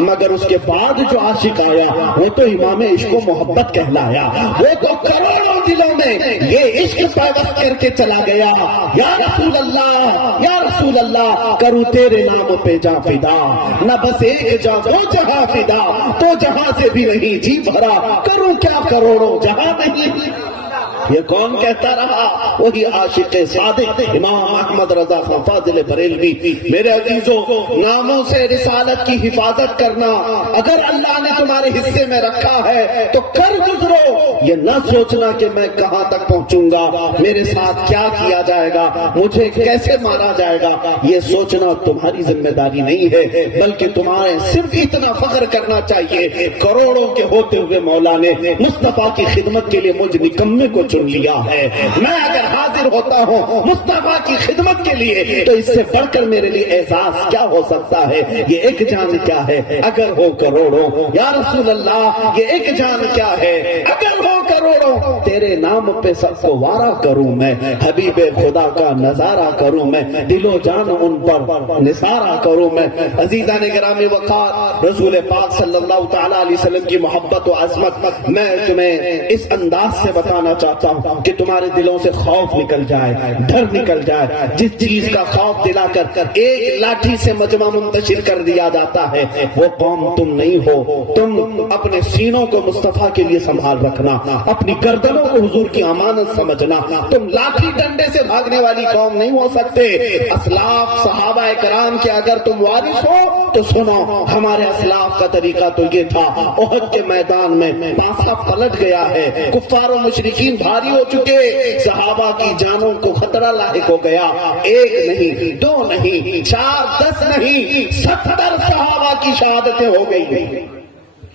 مگر اس کے بعد جو عاشق آیا وہ تو امام عشق و محبت کہلایا، وہ تو کروڑوں دلوں میں یہ عشق پیوست کر کے چلا گیا۔ یا رسول اللہ، یا رسول اللہ، کروں تیرے نام پہ جا فدا، نہ بس ایک جا وہ جہاں فدا، تو جہاں سے بھی نہیں جی بھرا، کروں کیا کروڑوں جہاں نہیں۔ یہ کون کہتا رہا؟ وہی عاشق صادق امام احمد رضا خان فاضل بریلوی۔ میرے عزیزوں، ناموں سے رسالت کی حفاظت کرنا اگر اللہ نے تمہارے حصے میں رکھا ہے تو کر گزرو، یہ نہ سوچنا کہ میں کہاں تک پہنچوں گا، میرے ساتھ کیا کیا جائے گا، مجھے کیسے مارا جائے گا، یہ سوچنا تمہاری ذمہ داری نہیں ہے، بلکہ تمہارے صرف اتنا فخر کرنا چاہیے، کروڑوں کے ہوتے ہوئے مولا نے مصطفیٰ کی خدمت کے لیے مجھ نکمے کو چن لیا ہے۔ میں اگر حاضر ہوتا ہوں مصطفیٰ کی خدمت کے لیے تو اس سے بڑھ کر میرے لیے اعزاز کیا ہو سکتا ہے؟ یہ ایک جان کیا ہے اگر ہو کروڑوں، یا رسول اللہ یہ ایک جان کیا ہے اگر ہو کروڑوں، تیرے نام پہ سب کو وارا کروں میں، حبیب خدا کا نظارہ کروں میں، دل و جان ان پر نثارہ کروں میں۔ عزیزان گرامی وقار، رسول پاک صلی اللہ تعالی علیہ وسلم کی محبت و عظمت میں تمہیں اس انداز سے بتانا چاہتا ہوں کہ تمہارے دلوں سے خوف نکل جائے، ڈر نکل جائے۔ جس چیز کا خوف دلا کر ایک لاٹھی سے مجمع منتشر کر دیا جاتا ہے وہ قوم تم نہیں ہو۔ تم اپنے سینوں کو مصطفیٰ کے لیے سنبھال رکھنا، اپنی گردنوں کو حضور کی امانت سمجھنا۔ تم لاٹھی ڈنڈے سے بھاگنے والی قوم نہیں ہو سکتے۔ اسلاف صحابہ کرام کے اگر تم وارث ہو تو سنو، ہمارے اسلاف کا طریقہ تو یہ تھا۔ احد کے میدان میں پاسا پلٹ گیا ہے، کفار و مشرکین بھاری ہو چکے، صحابہ کی جانوں کو خطرہ لاحق ہو گیا۔ ایک نہیں، دو نہیں، 4 10 نہیں، 70 صحابہ کی شہادتیں ہو گئی۔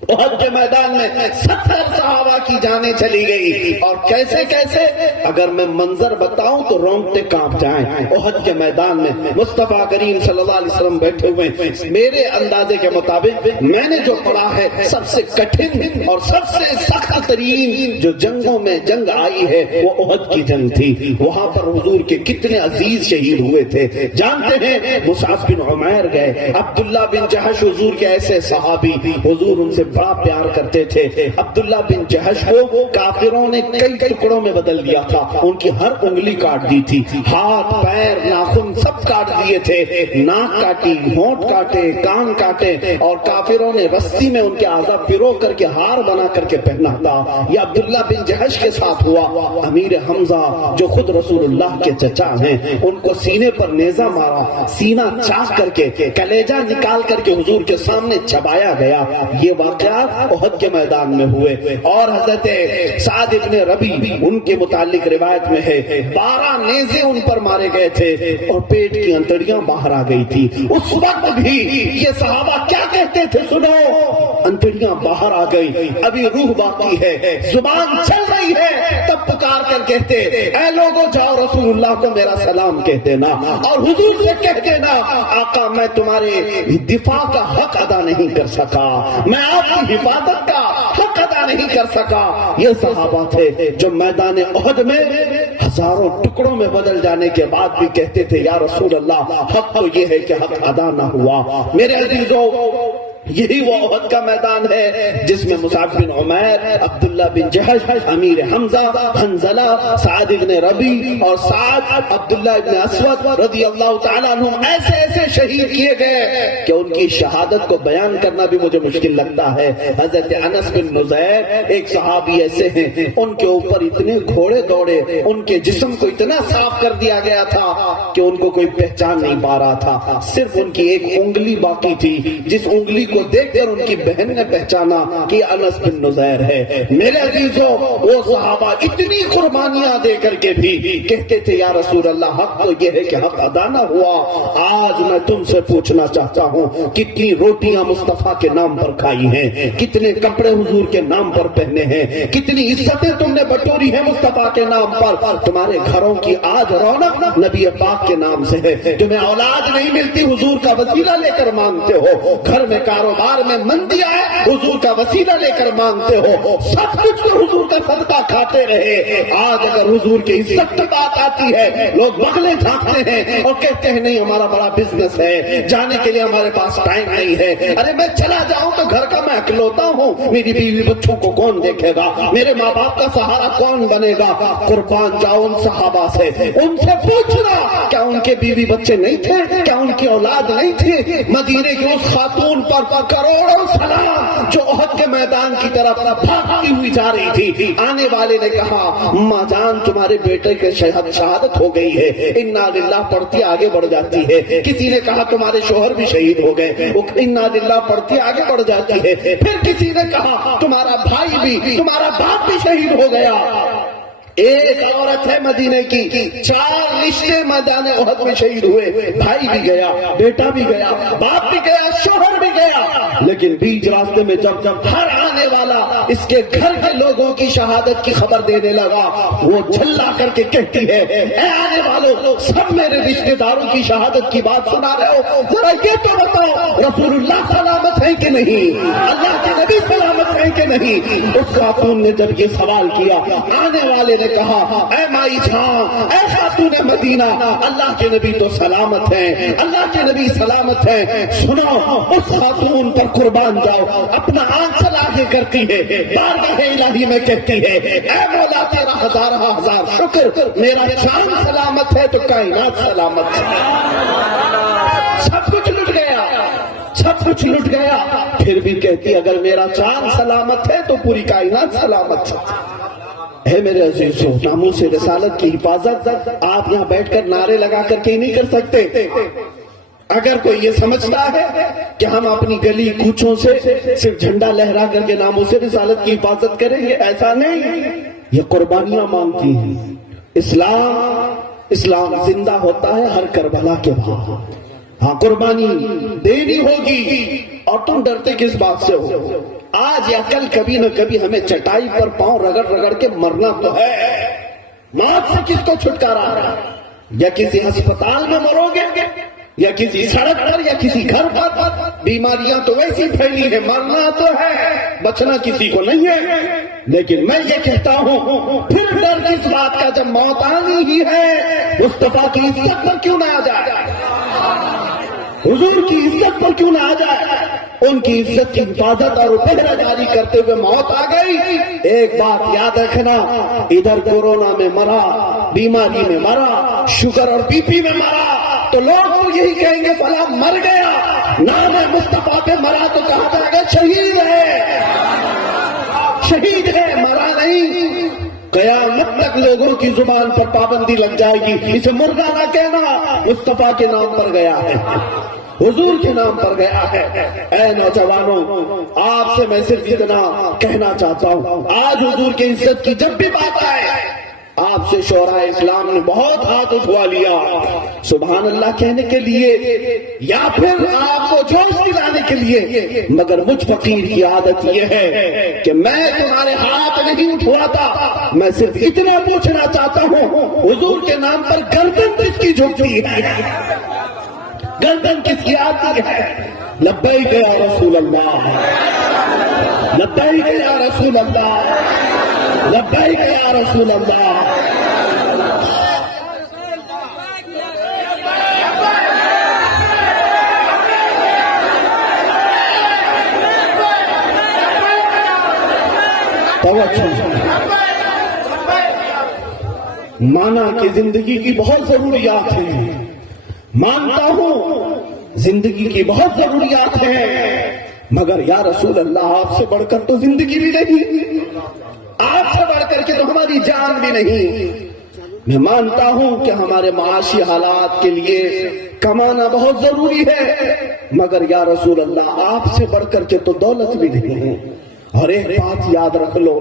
احد کے میدان میں 70 صحابہ کی جانیں چلی گئی، اور کیسے کیسے اگر میں منظر بتاؤں تو رونگٹے کانپ جائیں۔ احد کے میدان میں مصطفیٰ کریم صلی اللہ علیہ وسلم بیٹھے ہوئے، میرے اندازے کے مطابق میں نے جو پڑھا ہے سب سے کٹھن اور سب سے سخت ترین جو جنگوں میں جنگ آئی ہے وہ احد کی جنگ تھی۔ وہاں پر حضور کے کتنے عزیز شہید ہوئے تھے جانتے ہیں؟ مصعب بن عمیر گئے، عبداللہ بن جہش حضور کے ایسے صحابی، حضور ان سے بڑا پیار کرتے تھے۔ عبداللہ بن جہش کو کافروں نے کئی ٹکڑوں میں بدل دیا تھا، ان کی ہر انگلی کاٹ دی تھی، ہاتھ پیر ناخن سب کاٹ دیے تھے، ناک کاٹی، ہونٹ کاٹے، کان کاٹے، اور کافروں نے رسی میں ان کے اعضاء پرو کر کے ہار بنا کر کے پہنا تھا۔ یہ عبداللہ بن جہش کے ساتھ ہوا۔ امیر حمزہ جو خود رسول اللہ کے چچا ہیں، ان کو سینے پر نیزہ مارا، سینہ چاک کر کے کلیجہ نکال کر کے حضور کے سامنے چبایا گیا۔ یہ واقعات احد کے میدان میں ہوئے۔ اور حضرت سعد ابن ربی ان کے متعلق روایت میں ہے 12 نیزے ان پر مارے گئے تھے اور پیٹ کی انتڑیاں باہر آ گئی تھی۔ اس وقت بھی یہ صحابہ کیا کہتے تھے؟ سنو، انتڑیاں باہر آ گئی، ابھی روح باقی ہے، زبان چل رہی ہے، تب پکار کر کہتے اے لوگوں جاؤ رسول اللہ کو میرا سلام کہہ دینا، اور حضور سے کہہ دینا آقا میں تمہارے دفاع کا حق ادا نہیں کر سکا، میں آپ کی حفاظت کا حق ادا نہیں کر سکا۔ یہ صحابہ تھے جو میدان احد میں ہزاروں ٹکڑوں میں بدل جانے کے بعد بھی کہتے تھے یا رسول اللہ حق تو یہ ہے کہ حق ادا نہ ہوا۔ میرے عزیزو، یہی وہ احد کا میدان ہے جس میں مصعب بن عمیر، عبداللہ بن جہش، امیر حمزہ، حنظلہ، سعد بن ربی اور سعد عبداللہ بن اسود رضی اللہ تعالیٰ عنہم ایسے ایسے شہید کیے گئے کہ ان کی شہادت کو بیان کرنا بھی مجھے مشکل لگتا ہے۔ حضرت انس بن نزیر ایک صحابی ایسے ہیں، ان کے اوپر اتنے گھوڑے دوڑے، ان کے جسم کو اتنا صاف کر دیا گیا تھا کہ ان کو کوئی پہچان نہیں پا رہا تھا، صرف ان کی ایک انگلی باقی تھی، جس انگلی کو دیکھ کر ان کی بہن نے پہچانا کہ انس بن نزیر ہے۔ میرے عزیزو، وہ صحابہ اتنی قربانیاں دے کر کے بھی کہتے تھے یا رسول اللہ حق تو یہ ہے کہ حق ادا نہ ہوا۔ آج میں تم سے پوچھنا چاہتا ہوں کتنی روٹیاں مصطفیٰ کے نام پر کھائی ہیں، کتنے کپڑے حضور کے نام پر پہنے ہیں، کتنی عزتیں تم نے بٹوری ہیں مصطفیٰ کے نام پر۔ تمہارے گھروں کی آج رونق نبی پاک کے نام سے ہے۔ تمہیں اولاد نہیں ملتی، حضور کا وسیلہ لے کر مانگتے ہو، گھر میں کاروبار میں مندی آئے، حضور کا وسیلہ لے کر مانگتے ہو، سب کچھ تو حضور کا صدقہ کھاتے رہے۔ آج اگر حضور کی عزت کی بات آتی ہے لوگ بغلیں جھانکتے ہیں اور کہتے ہیں نہیں ہمارا بڑا بزنس ہے، جانے کے لیے ہمارے پاس ٹائم نہیں ہے، ارے میں چلا جاؤں تو گھر کا میں اکلوتا ہوں، میری بیوی بچوں کو کون دیکھے گا، میرے ماں باپ کا سہارا کون بنے گا۔ قربان جاؤ ان صحابہ سے، ان سے پوچھنا کیا ان کے بیوی بچے نہیں تھے، کیا ان کی اولاد نہیں تھی؟ مدینے کی اس خاتون پر کروڑوں سلام جو احد کے میدان کی طرف بھاگتی ہوئی جا رہی تھی۔ آنے والے نے کہا اماں جان تمہارے بیٹے کے شہادت ہو گئی ہے، انا للہ پڑھتی آگے بڑھ جاتی ہے۔ کسی نے کہا تمہارے شوہر بھی شہید ہو گئے، انا للہ پڑھتی آگے بڑھ جاتی ہے۔ پھر کسی نے کہا تمہارا بھائی بھی، تمہارا باپ بھی شہید ہو گیا۔ ایک عورت ہے مدینے کی، 4 رشتے میدان احد میں شہید ہوئے، بھائی بھی گیا، بیٹا بھی گیا، باپ بھی گیا، شوہر بھی گیا، لیکن بیچ راستے میں جب ہر آنے والا اس کے گھر کے لوگوں کی شہادت کی خبر دینے لگا، وہ جھلا کر کے کہتی ہے اے آنے والوں سب میرے رشتے داروں کی شہادت کی بات سنا رہے ہو، ذرا یہ تو بتاؤ رسول اللہ سلامت ہے کہ نہیں، اللہ کے نبی سلامت ہے کہ نہیں۔ اس خاتون نے جب یہ سوال کیا، آنے والے نے کہا اے مائی جان، اے خاتون مدینہ، اللہ کے نبی تو سلامت ہیں، اللہ کے نبی سلامت ہیں۔ سنو، اس خاتون پر قربان جاؤ، اپنا آنچل آگے کرتی ہے، بارگاہ الہی میں کہتی ہے اے مولا تیرا ہزار شکر، میرا چاند سلامت ہے تو کائنات سلامت ہے۔ سب کچھ لٹ گیا، سب کچھ لٹ گیا، پھر بھی کہتی اگر میرا چاند سلامت ہے تو پوری کائنات سلامت ہے۔ اے میرے عزیزو، ناموس رسالت کی حفاظت آپ یہاں بیٹھ کر نعرے لگا کر کے نہیں کر سکتے۔ اگر کوئی یہ سمجھتا ہے کہ ہم اپنی گلی کوچوں سے صرف جھنڈا لہرا کر کے ناموس رسالت کی حفاظت کریں گے، ایسا نہیں، یہ قربانیاں مانگتی ہیں۔ اسلام زندہ ہوتا ہے ہر کربلا کے بعد۔ ہاں قربانی دینی ہوگی، اور تم ڈرتے کس بات سے ہو؟ آج یا کل کبھی نہ کبھی ہمیں چٹائی پر پاؤں رگڑ رگڑ کے مرنا تو ہے. موت سے کس کو چھٹکارا ہے؟ یا کسی ہسپتال میں مرو گے یا کسی سڑک پر یا کسی گھر پر. بیماریاں تو ویسی پھیلی ہیں, مرنا تو ہے, بچنا کسی کو نہیں ہے. لیکن میں یہ کہتا ہوں پھر ڈر کس بات کا جب موت آنی ہی ہے. مصطفیٰ کی عزت پر کیوں نہ آ جائے, حضور کی عزت پر کیوں نہ آ جائے. ان کی عزت کی حفاظت اور پہرہ جاری کرتے ہوئے موت آ گئی. ایک بات یاد رکھنا, ادھر کورونا میں مرا, بیماری میں مرا, شوگر اور بی پی میں مرا تو لوگ یہی کہیں گے فلاں مر گیا. نام مصطفیٰ پہ مرا تو کہا جائے گا شہید ہے, شہید ہے, مرا نہیں. قیامت تک لوگوں کی زبان پر پابندی لگ جائے گی, اسے مردہ نہ کہنا, مصطفیٰ کے نام پر گیا ہے, حضور کے نام پر گیا ہے. اے نوجوانوں, آپ سے میں صرف اتنا کہنا چاہتا ہوں, آج حضور کی عزت کی جب بھی بات آئے, آپ سے شعراء اسلام نے بہت ہاتھ اٹھوا لیا سبحان اللہ کہنے کے لیے یا پھر آپ کو جوش دلانے کے لیے, مگر مجھ فقیر کی عادت یہ ہے کہ میں تمہارے ہاتھ نہیں اٹھواتا. میں صرف اتنا پوچھنا چاہتا ہوں, حضور کے نام پر گردن کس کی جھکتی ہے, گردن کس کی آتی ہے؟ لبیک یا رسول اللہ, لبیک یا رسول اللہ, لبیک یا رسول اللہ. مانا کہ زندگی کی بہت ضروریات ہیں, مانتا ہوں زندگی کی بہت ضروریات ہیں, مگر یا رسول اللہ آپ سے بڑھ کر تو زندگی بھی نہیں, آپ سے بڑھ کر کے تو ہماری جان بھی نہیں. میں مانتا ہوں کہ ہمارے معاشی حالات کے لیے کمانا بہت ضروری ہے, مگر یا رسول اللہ آپ سے بڑھ کر کے تو دولت بھی نہیں ہے. اور ایک بات یاد رکھ لو,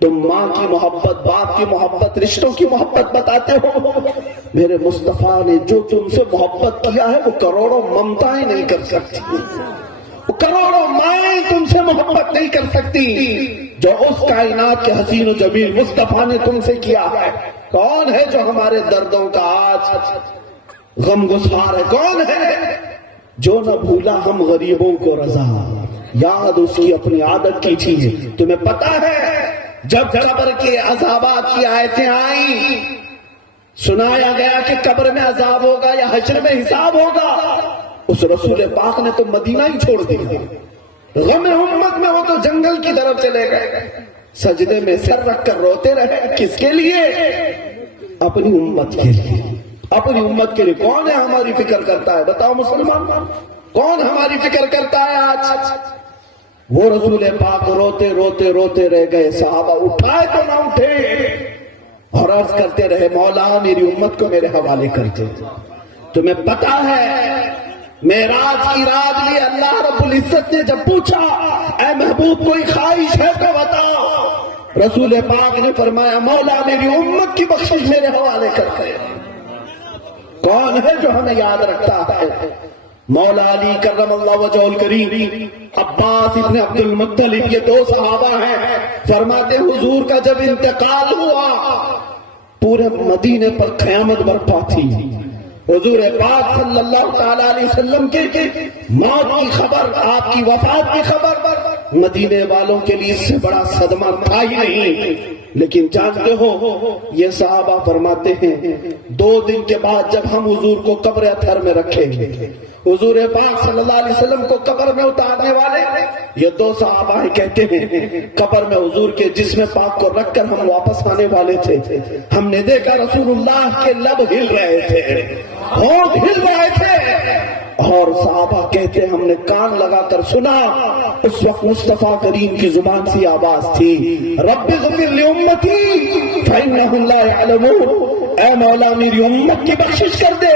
تم ماں کی محبت, باپ کی محبت, رشتوں کی محبت بتاتے ہو, میرے مصطفیٰ نے جو تم سے محبت کیا ہے وہ کروڑوں ممتائیں نہیں کر سکتی, وہ کروڑوں مائیں تم سے محبت نہیں کر سکتی جو اس کائنات کے حسین و جمیل مصطفیٰ نے تم سے کیا ہے. کون ہے جو ہمارے دردوں کا آج غم گسار ہے, کون ہے جو نہ بھولا ہم غریبوں کو رضا, یاد اس کی اپنی عادت کیجیے. تمہیں پتا ہے جب قبر کے عذابات کی آیتیں آئیں, سنایا گیا کہ قبر میں عذاب ہوگا یا حشر میں حساب ہوگا, اس رسول پاک نے تو مدینہ ہی چھوڑ دیا, غم امت میں وہ تو جنگل کی طرف چلے گئے, سجدے میں سر رکھ کر روتے رہے. کس کے لیے؟ اپنی امت کے لیے, اپنی امت کے لیے. کون ہے ہماری فکر کرتا ہے, بتاؤ مسلمان, کون ہماری فکر کرتا ہے آج؟ وہ رسول پاک روتے روتے روتے رہ گئے, صحابہ اٹھائے تو نہ اٹھے اور عرض کرتے رہے مولا میری امت کو میرے حوالے کر دے. تمہیں پتا ہے معراج کی رات لی, اللہ رب العزت نے جب پوچھا اے محبوب کوئی خواہش ہے تو بتاؤ, رسول پاک نے فرمایا مولا میری امت کی بخشش میرے حوالے کر دے. کون ہے جو ہمیں یاد رکھتا ہے؟ مولا علی کرم اللہ وجہہ الکریم, عباس ابن عبد المطلب, یہ دو صحابہ ہیں. فرماتے حضور کا جب انتقال ہوا پورے مدینے پر قیامت برپا تھی. حضور پاک صلی اللہ تعالی علیہ وسلم کے موت کی خبر, آپ کی وفات کی خبر مدینے والوں کے لیے اس سے بڑا صدمہ تھا ہی نہیں. لیکن جانتے ہو یہ صحابہ فرماتے ہیں 2 دن کے بعد جب ہم حضور کو قبر اطہر میں رکھیں گے, حضور پاک صلی اللہ علیہ وسلم کو قبر میں اتارنے والے یہ 2 صحابہ کہتے ہیں قبر میں حضور کے جسم پاک کو رکھ کر ہم واپس آنے والے تھے, ہم نے دیکھا رسول اللہ کے لب ہل رہے تھے, ہونٹ ہل رہے تھے, اور صحابہ کہتے ہم نے کان لگا کر سنا. اس وقت مصطفیٰ کریم کی زبان سی آواز تھی رب اغفر لامتی فانہم لا یعلمون, اے مولا میری امت کی بخشش کر دے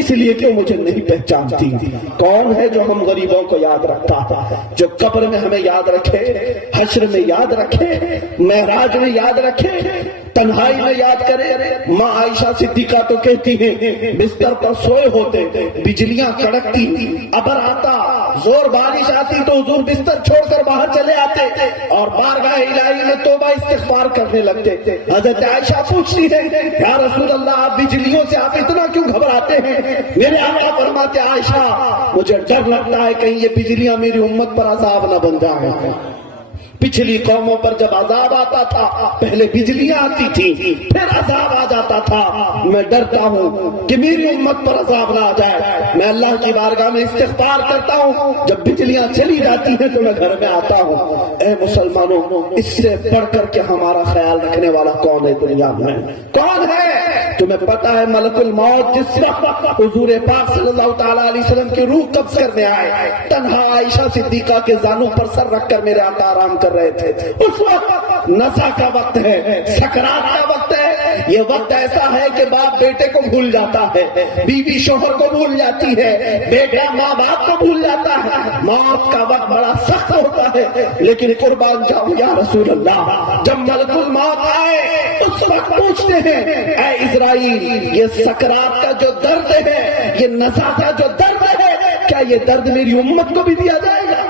اس لیے کہ مجھے نہیں پہچانتی. کون ہے جو ہم غریبوں کو یاد رکھتا ہے, جو قبر میں ہمیں یاد رکھے, حشر میں یاد رکھے, معراج میں یاد رکھے, تنہائی میں یاد کرے ماں عائشہ صدیقہ تو کہتی ہیں بستر پر سوئے ہوتے، بجلیاں کڑکتی، ابر آتا، زور بارش آتی تو حضور بستر چھوڑ کر باہر چلے آتے اور بارگاہ الہی میں توبہ استغفار کرنے لگتے۔ حضرت عائشہ پوچھتی ہے یا رسول اللہ بجلیوں سے آپ اتنا کیوں گھبراتے ہیں؟ میرے آقا فرماتے عائشہ مجھے ڈر لگتا ہے کہیں یہ بجلیاں میری امت پر عذاب نہ بن جائیں۔ پچھلی قوموں پر جب عذاب آتا تھا پہلے بجلیاں آتی تھی پھر عذاب آ جاتا تھا، میں ڈرتا ہوں کہ میری امت پر عذاب نہ آ جائے۔ میں اللہ کی بارگاہ میں استغفار کرتا ہوں، جب بجلیاں چلی جاتی ہیں تو میں گھر میں آتا ہوں۔ اے مسلمانوں، اس سے بڑھ کر کے ہمارا خیال رکھنے والا کون ہے دنیا میں؟ کون ہے؟ تمہیں پتا ہے ملک الموت جس وقت حضور پاک صلی اللہ تعالیٰ علیہ وسلم کی روح قبض کرنے آئے، تنہا عائشہ صدیقہ کے زانوں پر سر رکھ کر میرے آقا آرام کر رہے تھے۔ اس وقت نزع کا وقت ہے، سکرات کا وقت ہے۔ یہ وقت ایسا ہے کہ باپ بیٹے کو بھول جاتا ہے، بیوی شوہر کو بھول جاتی ہے، بیٹا ماں باپ کو بھول جاتا ہے۔ موت کا وقت بڑا سخت ہوتا ہے، لیکن قربان جاؤ یا رسول اللہ، جب ملک الموت آئے اس وقت پوچھتے ہیں اے اسرائیل یہ سکرات کا جو درد ہے، یہ نزع کا جو درد ہے، کیا یہ درد میری امت کو بھی دیا جائے گا؟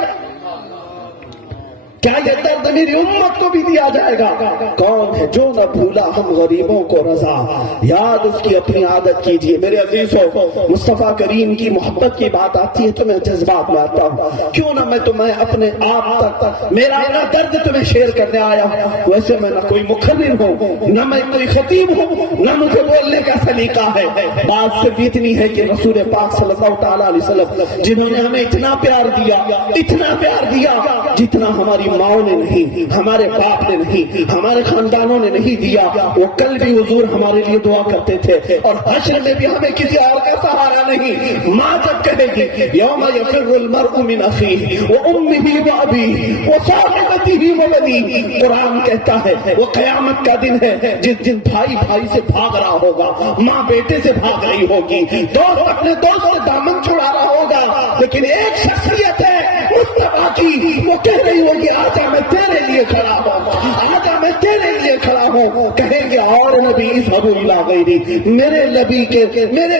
کیا یہ درد میری امت کو بھی دیا جائے گا؟ کون ہے جو نہ بھولا ہم غریبوں کو رضا، یاد اس کی اپنی عادت کیجئے۔ میرے عزیزوں، مصطفیٰ کریم کی محبت کی بات آتی ہے تو میں جذبات میں آتا ہوں۔ کیوں نہ میں تمہیں اپنے آپ تک میرا اپنا درد تمہیں شیئر کرنے آیا ہوں۔ ویسے میں نہ کوئی مخرر ہوں، نہ میں کوئی خطیب ہوں، نہ مجھے بولنے کا سلیقہ ہے۔ بات صرف اتنی ہے کہ رسول پاک صلی اللہ تعالیٰ علیہ وسلم جنہوں نے ہمیں اتنا پیار دیا، اتنا پیار دیا جتنا ہماری ماؤں نے نہیں، ہمارے باپ نے نہیں، ہمارے خاندانوں نے نہیں دیا، وہ کل بھی حضور ہمارے لیے دعا کرتے تھے اور حشر میں بھی ہمیں کسی اور کا سہارا نہیں۔ ماں جب کہے گی یوم یفر المرء من اخیہ وامہ وابیہ وصاحبتہ وبنیہ، قرآن کہتا ہے وہ قیامت کا دن ہے جس دن بھائی بھائی سے بھاگ رہا ہوگا، ماں بیٹے سے بھاگ رہی ہوگی، دوست اپنے دوست سے دامن چھڑا رہا ہوگا، لیکن ایک شخصیت ہے مصطفیٰ کی، وہ کہہ رہی ہوگی آجا میں تیرے لیے کھڑا ہوں، آجا میں تیرے لیے کھڑا ہوں۔ کہیں گے اور نبی اذهبوا الی غیری، میرے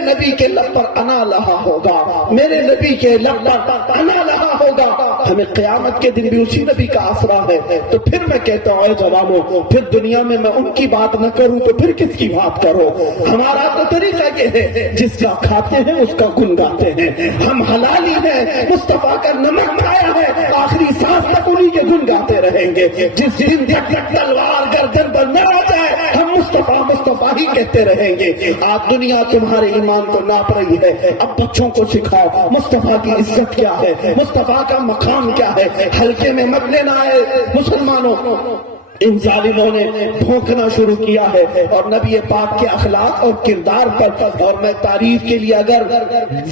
نبی کے لب پر انا لہا ہوگا، میرے نبی کے لب پر انا لہا ہوگا۔ ہمیں قیامت کے دن بھی اسی نبی کا آسرا ہے۔ تو پھر میں کہتا ہوں اے جوانوں، پھر دنیا میں میں ان کی بات نہ کروں تو پھر کس کی بات کرو؟ ہمارا تو طریقہ یہ ہے جس کا کھاتے ہیں اس کا گن گاتے ہیں، ہم حلالی ہیں، مصطفیٰ کا نمک کھایا ہے، آخری سانس تک انہی کے گن گاتے رہیں گے۔ جس دن تک تلوار گردن پر نہ آ جائے ہم مصطفیٰ مصطفیٰ ہی کہتے رہیں گے۔ آج دنیا تمہارے ایمان کو ناپ رہی ہے، اب بچوں کو سکھاؤ مصطفیٰ کی عزت کیا ہے، مصطفیٰ کا مقام کیا ہے، ہلکے میں مت لینا ہے۔ مسلمانوں، ان ظالموں نے بھونکنا شروع کیا ہے اور نبی پاک کے اخلاق اور کردار پر، اور میں تعریف کے لیے اگر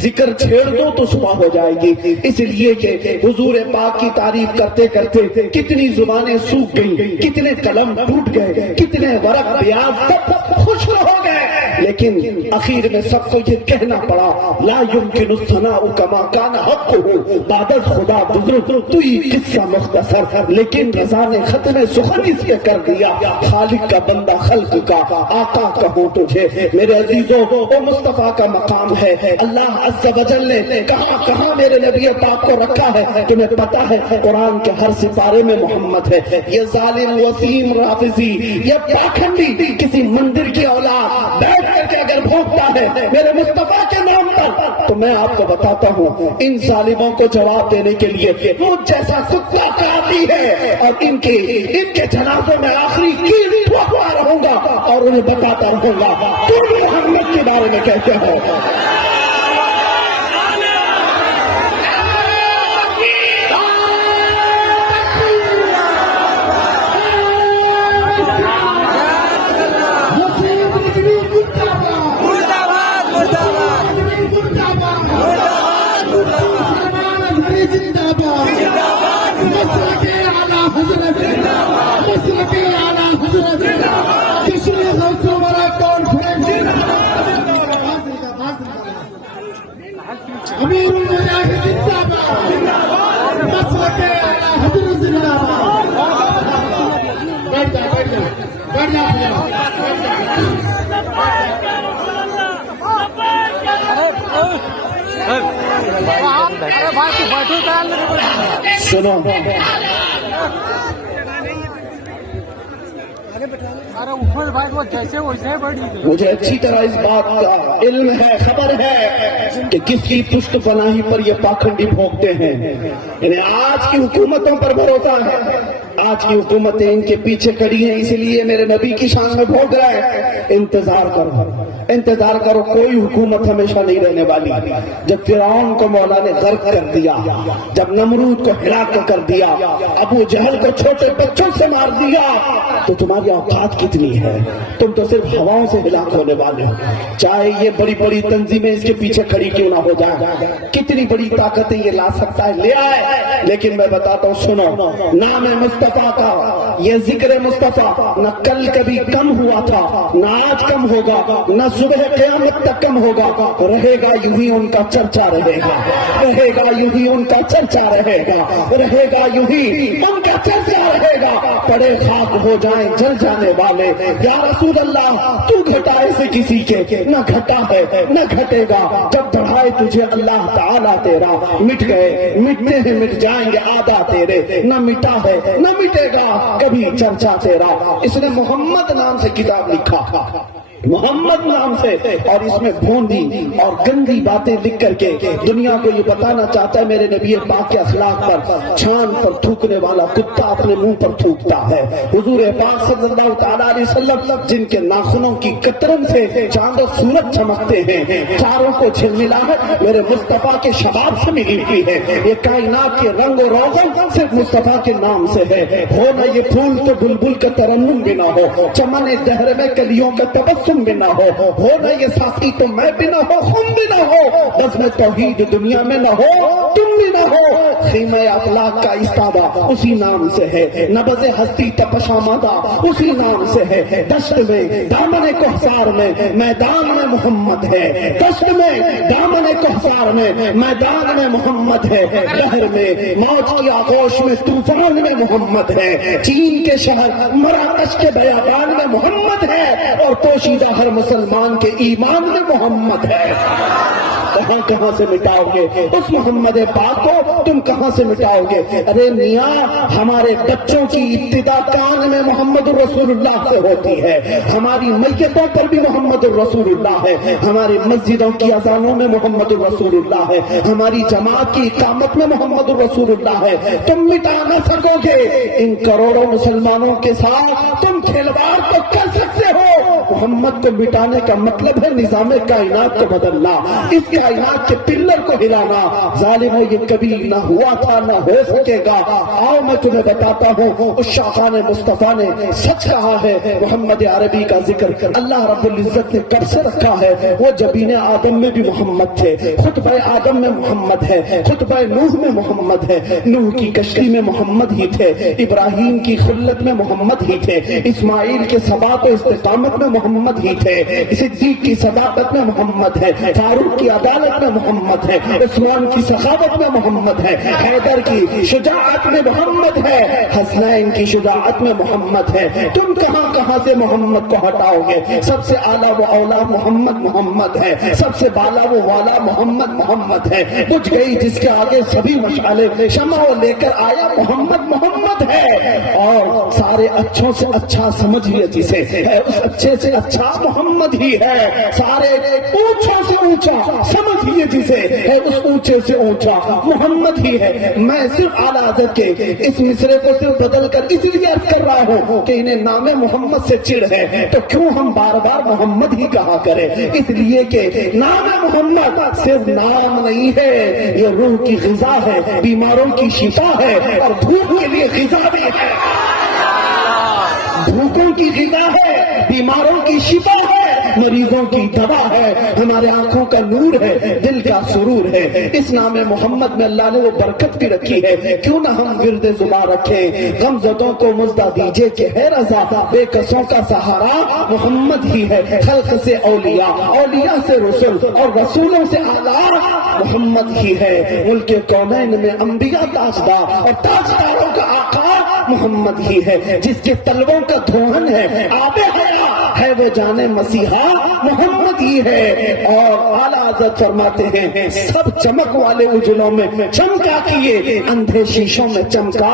ذکر چھیڑ دوں تو صبح ہو جائے گی، اس لیے کہ حضور پاک کی تعریف کرتے کرتے کتنی زبانیں سوکھ گئی، کتنے قلم ٹوٹ گئے، کتنے ورق بیاض سب خشک ہو گئے، لیکن اخیر میں سب کو یہ کہنا پڑا لا يمكن الثناء كما كان حقه بعد خدا بزرگ تو یہ قصہ مختصر، لیکن رضا نے ختم سخن اس کے کر دیا، خالق کا بندہ خلق کا آقا کہوں تجھے۔ میرے عزیزوں، وہ مصطفیٰ کا مقام ہے۔ اللہ عز و جل نے کہاں کہاں میرے نبی پاک کو رکھا ہے تمہیں پتا ہے؟ قرآن کے ہر سپارے میں محمد ہے۔ یہ ظالم وسیم رافضی، یہ پاکھنڈی کسی مندر کی اولاد بیٹھ کر کے اگر بھونکتا ہے میرے مصطفیٰ کے نام پر، تو میں آپ کو بتاتا ہوں ان ظالموں کو جواب دینے کے لیے مجھ جیسا کتا کافی ہے، اور ان کے جنازوں میں آخری کیل ٹھوکتا رہوں گا اور انہیں بتاتا رہوں گا تم محمد کے بارے میں کہتے ہو۔ سنو، مجھے اچھی طرح اس بات کا علم ہے، خبر ہے کہ کس کی پشت پناہی پر یہ پاکھنڈی بھونکتے ہیں. انہیں آج کی حکومتوں پر بھروسہ ہے، آج کی حکومتیں ان کے پیچھے کھڑی ہیں، اسی لیے میرے نبی کی شان میں بھونک رہا ہے. انتظار کرو، انتظار کرو، کوئی حکومت ہمیشہ نہیں رہنے والی. جب فرعون کو مولا نے غرق کر دیا، جب نمرود کو ہلاک کر دیا، ابو جہل کو چھوٹے بچوں سے مار دیا، تو تمہاری اوقات کتنی ہے؟ تم تو صرف ہواؤں سے ہلاک ہونے والے ہو. چاہے یہ بڑی بڑی تنظیمیں اس کے پیچھے کھڑی کیوں نہ ہو جائے، کتنی بڑی طاقتیں یہ لا سکتا ہے، لے آئے. لیکن میں بتاتا ہوں، سنو، نام مصطفیٰ کا یہ ذکر مصطفیٰ نہ کل کبھی کم ہوا تھا، نہ آج کم ہوگا، نہ صبح قیامت تک کم ہوگا. رہے گا یوں ہی ان کا چرچا رہے گا، رہے گا یوں ہی ان کا چرچا رہے گا، رہے گا یوں ہی ان کا چرچا رہے گا. پڑے خاک ہو جائیں جل جانے والے، یا رسول اللہ تو گھٹائے سے کسی کے نہ گھٹا ہے نہ گھٹے گا. جب بڑھائے تجھے اللہ تعالیٰ تیرا، مٹ گئے مٹتے ہیں مٹ جائیں گے آدھا تیرے، نہ مٹا ہے نہ مٹے گا کبھی چرچا تیرا. اس نے محمد نام سے کتاب لکھا، محمد نام سے، اور اس میں بھوندی اور گندی باتیں لکھ کر کے دنیا کو یہ بتانا چاہتا ہے میرے نبی پاک کے اخلاق پر چھان پر تھوکنے والا کتا اپنے منہ پر تھوکتا ہے. حضور پاک صلی اللہ تعالیٰ علیہ وسلم جن کے ناخنوں کی قطرن سے چاند و سورج چمکتے ہیں، چاروں کو جھلملاہٹ میرے مصطفیٰ کے شباب سے ملی ہوئی ہے. یہ کائنات کے رنگ و روغن صرف مصطفیٰ کے نام سے ہے. ہو نہ یہ پھول تو بلبل کا ترنم بھی نہ ہو، چمن دہر میں کلیوں کا تبسم بھی نہ ہو نہ یہ ساقی تو میں بھی نہ ہو، خم بھی نہ ہو، بس میں توحید دنیا میں نہ ہو، تم بھی نہ ہو. خیمہ اخلاق کا استادہ اسی نام سے ہے، نبض ہستی تپش آمادہ اسی نام سے ہے. دشت میں دامن کوہسار میں میدان میں محمد ہے، دشت میں دامن کوہسار میں میدان میں محمد ہے. بحر میں موج کی آغوش میں طوفان میں محمد ہے. چین کے شہر مراکش کے بیابان میں محمد ہے، اور پوشیدہ ہر مسلمان کے ایمان میں محمد ہے. کہاں کہاں سے مٹاؤ گے اس محمد پاک کو؟ تم کہاں سے مٹاؤ گے؟ ارے میاں، ہمارے بچوں کی ابتدا کان میں محمد الرسول اللہ سے ہوتی ہے، ہماری میتوں پر بھی محمد الرسول اللہ ہے، ہماری مسجدوں کی اذانوں میں محمد الرسول اللہ ہے، ہماری جماعت کی اقامت میں محمد الرسول اللہ ہے. تم مٹا نہ سکو گے ان کروڑوں مسلمانوں کے ساتھ، تم کھلواڑ تو کر سکتے ہو. محمد کو مٹانے کا مطلب ہے نظام کائنات کو بدلنا، اس کائنات کے پلر کو ہلانا. ظالموں، یہ کبھی نہ ہوا تھا نہ ہو سکے گا. آؤ میں تمہیں بتاتا ہوں، اس شاخان مصطفیٰ نے سچ کہا ہے. محمد عربی کا ذکر اللہ رب العزت نے کب سے رکھا ہے؟ وہ جبین آدم میں بھی محمد تھے، خطبہ آدم میں محمد ہے، خطبہ نوح میں محمد ہے، نوح کی کشتی میں محمد ہی تھے، ابراہیم کی خلت میں محمد ہی تھے، اسماعیل کے ثبات و استقامت میں محمد ہی تھے، صدیق کی صداقت میں محمد ہے، فاروق کی عدالت میں محمد ہے، عثمان کی سخاوت میں محمد ہے، حیدر کی شجاعت میں محمد ہے، حسنین کی شجاعت میں محمد ہے. تم کہاں کہاں سے محمد کو ہٹاؤ گے؟ سب سے اعلیٰ و اولا محمد محمد ہے، سب سے بالا و والا محمد محمد ہے. بجھ گئی جس کے آگے سبھی مشعلیں، شمع لے کر آیا محمد محمد ہے. اور سارے اچھوں سے اچھا سمجھیے جسے ہے، اس اچھے سے اچھا محمد ہی ہے. سارے اونچوں سے اونچا سمجھیے جسے ہے، اس اونچے سے اونچا محمد ہی ہے. میں صرف اعلیٰ حضرت کے اس مصرے کو صرف بدل کر اس لیے عرض کر رہا ہوں کہ انہیں نام محمد سے چڑ ہے، تو کیوں ہم بار بار محمد ہی کہا کریں؟ اس لیے کہ نام محمد صرف نام نہیں ہے، یہ روح کی غذا ہے، بیماروں کی شفا ہے، اور بھوک کے لیے غذا بھی ہے. بھوکوں کی غذا ہے، بیماروں کی شفا ہے، مریضوں کی دوا ہے، ہمارے آنکھوں کا نور ہے، دل کا سرور ہے. اس نام محمد میں اللہ نے وہ برکت بھی رکھی ہے. کیوں نہ ہم ورد زباں رکھیں؟ غمزدوں کو مزدہ دیجئے کہ ہے رضا، بے کسوں کا سہارا محمد ہی ہے. خلق سے اولیاء، اولیاء سے رسول، اور رسولوں سے اعلیٰ محمد ہی ہے. ملک کونین میں انبیاء تاجدار، اور تاجداروں کا آقا محمد ہی ہے، جس کے تلووں کا دھوہن ہے آب حیا ہے وہ جانے مسیحا محمد ہی ہے۔ اور اعلیٰ حضرت فرماتے ہیں سب چمک والے اجلوں میں چمکا کیے اندھے شیشوں میں چمکا